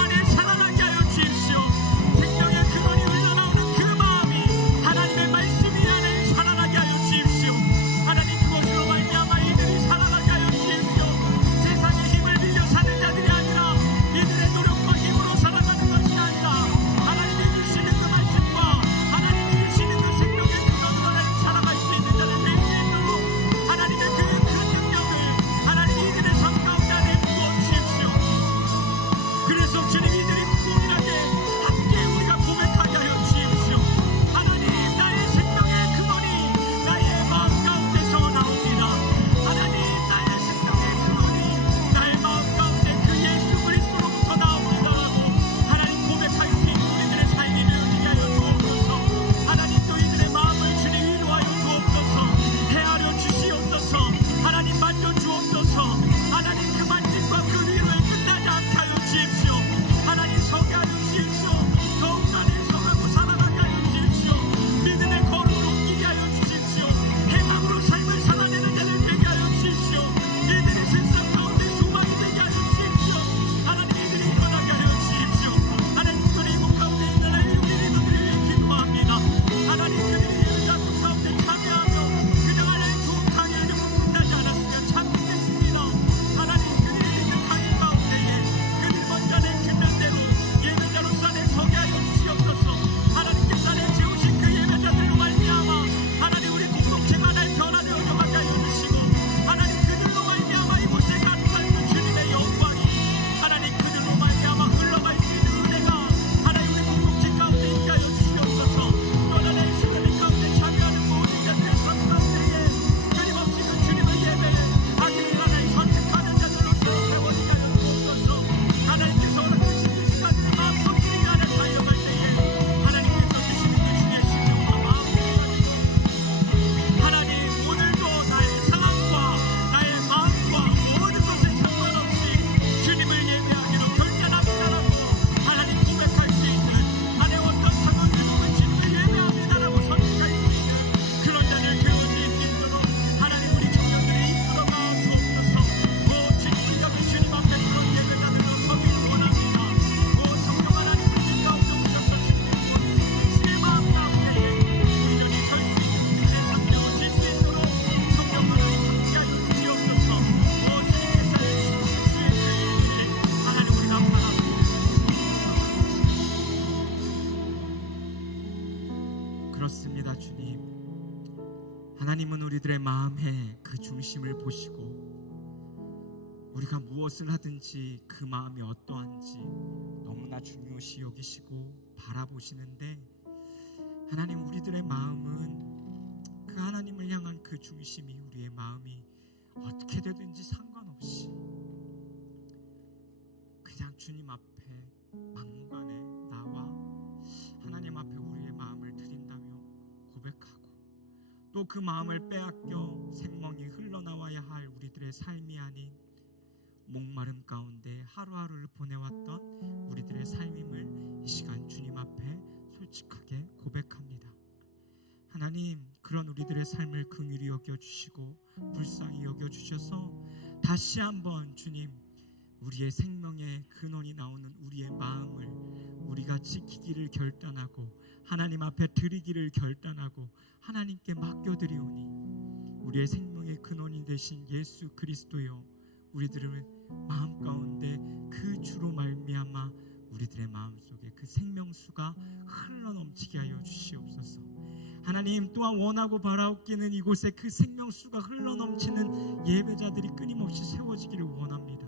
그렇습니다, 주님. 하나님은 우리들의 마음의 그 중심을 보시고 우리가 무엇을 하든지 그 마음이 어떠한지 너무나 중요시 여기시고 바라보시는데, 하나님, 우리들의 마음은 그 하나님을 향한 그 중심이, 우리의 마음이 어떻게 되든지 상관없이 그냥 주님 앞에 막무가내 나와 하나님 앞에 우리의 마음을 드린다며 고백하고, 또 그 마음을 빼앗겨 생명이 흘러나와야 할 우리들의 삶이 아닌 목마름 가운데 하루하루를 보내왔던 우리들의 삶임을 이 시간 주님 앞에 솔직하게 고백합니다. 하나님, 그런 우리들의 삶을 긍휼히 여겨주시고 불쌍히 여겨주셔서 다시 한번 주님, 우리의 생명의 근원이 나오는 우리의 마음을 우리가 지키기를 결단하고 하나님 앞에 드리기를 결단하고 하나님께 맡겨드리오니, 우리의 생명의 근원이 되신 예수 그리스도여, 우리들의 마음 가운데 그 주로 말미암아 우리들의 마음속에 그 생명수가 흘러넘치게 하여 주시옵소서. 하나님, 또한 원하고 바라옵기는 이곳에 그 생명수가 흘러넘치는 예배자들이 끊임없이 세워지기를 원합니다.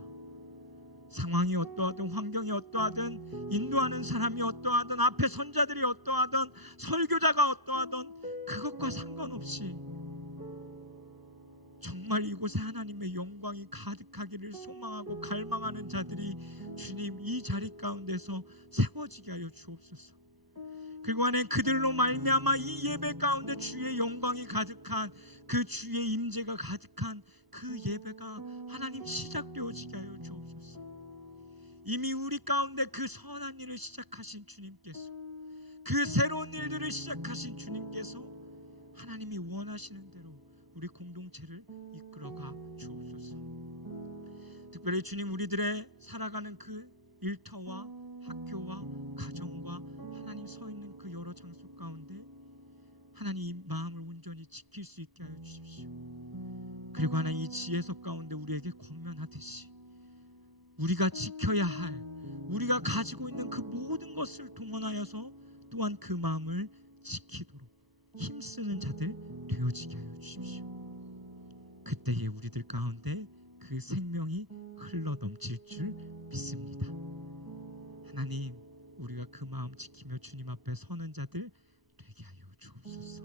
상황이 어떠하든 환경이 어떠하든 인도하는 사람이 어떠하든 앞에 선자들이 어떠하든 설교자가 어떠하든 그것과 상관없이 정말 이곳에 하나님의 영광이 가득하기를 소망하고 갈망하는 자들이 주님 이 자리 가운데서 세워지게 하여 주옵소서. 그리고 안에 그들로 말미암아 이 예배 가운데 주의 영광이 가득한, 그 주의 임재가 가득한 그 예배가 하나님 시작되어지게 하여 주옵소서. 이미 우리 가운데 그 선한 일을 시작하신 주님께서, 그 새로운 일들을 시작하신 주님께서 하나님이 원하시는 대로 우리 공동체를 이끌어가 주옵소서. 특별히 주님, 우리들의 살아가는 그 일터와 학교와 가정과 하나님 서 있는 그 여러 장소 가운데 하나님 이 마음을 온전히 지킬 수 있게 하여 주십시오. 그리고 하나님 이 지혜석 가운데 우리에게 권면하듯이 우리가 지켜야 할, 우리가 가지고 있는 그 모든 것을 동원하여서 또한 그 마음을 지키도록 힘쓰는 자들 되어지게 하여 주십시오. 그때에 우리들 가운데 그 생명이 흘러넘칠 줄 믿습니다. 하나님, 우리가 그 마음 지키며 주님 앞에 서는 자들 되게 하여 주옵소서.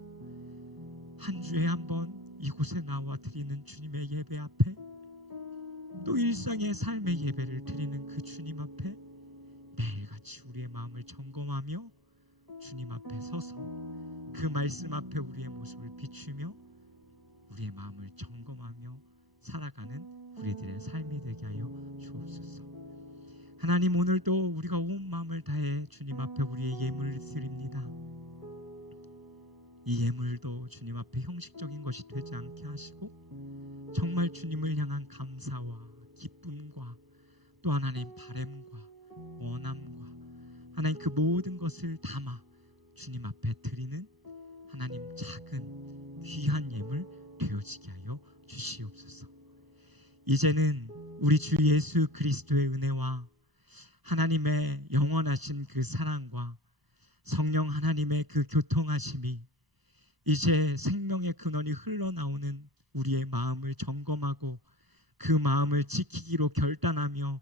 한 주에 한 번 이곳에 나와 드리는 주님의 예배 앞에, 또 일상의 삶의 예배를 드리는 그 주님 앞에 매일같이 우리의 마음을 점검하며 주님 앞에 서서 그 말씀 앞에 우리의 모습을 비추며 우리의 마음을 점검하며 살아가는 우리들의 삶이 되게 하여 주옵소서. 하나님, 오늘도 우리가 온 마음을 다해 주님 앞에 우리의 예물을 드립니다. 이 예물도 주님 앞에 형식적인 것이 되지 않게 하시고 정말 주님을 향한 감사와 기쁨과 또 하나님 바램과 원함과 하나님 그 모든 것을 담아 주님 앞에 드리는 하나님 작은 귀한 예물 되어지게 하여 주시옵소서. 이제는 우리 주 예수 그리스도의 은혜와 하나님의 영원하신 그 사랑과 성령 하나님의 그 교통하심이 이제 생명의 근원이 흘러나오는 우리의 마음을 점검하고 그 마음을 지키기로 결단하며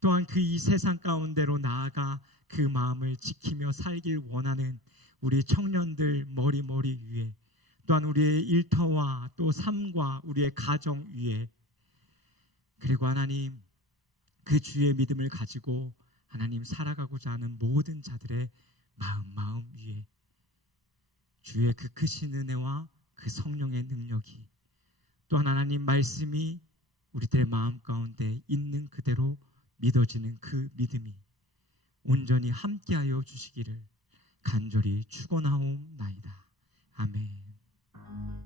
또한 그 이 세상 가운데로 나아가 그 마음을 지키며 살길 원하는 우리 청년들 머리 위에, 또한 우리의 일터와 또 삶과 우리의 가정 위에, 그리고 하나님 그 주의 믿음을 가지고 하나님 살아가고자 하는 모든 자들의 마음 위에 주의 그 크신 은혜와 그 성령의 능력이, 또한 하나님 말씀이 우리들의 마음 가운데 있는 그대로 믿어지는 그 믿음이 온전히 함께하여 주시기를 간절히 축원하옵나이다.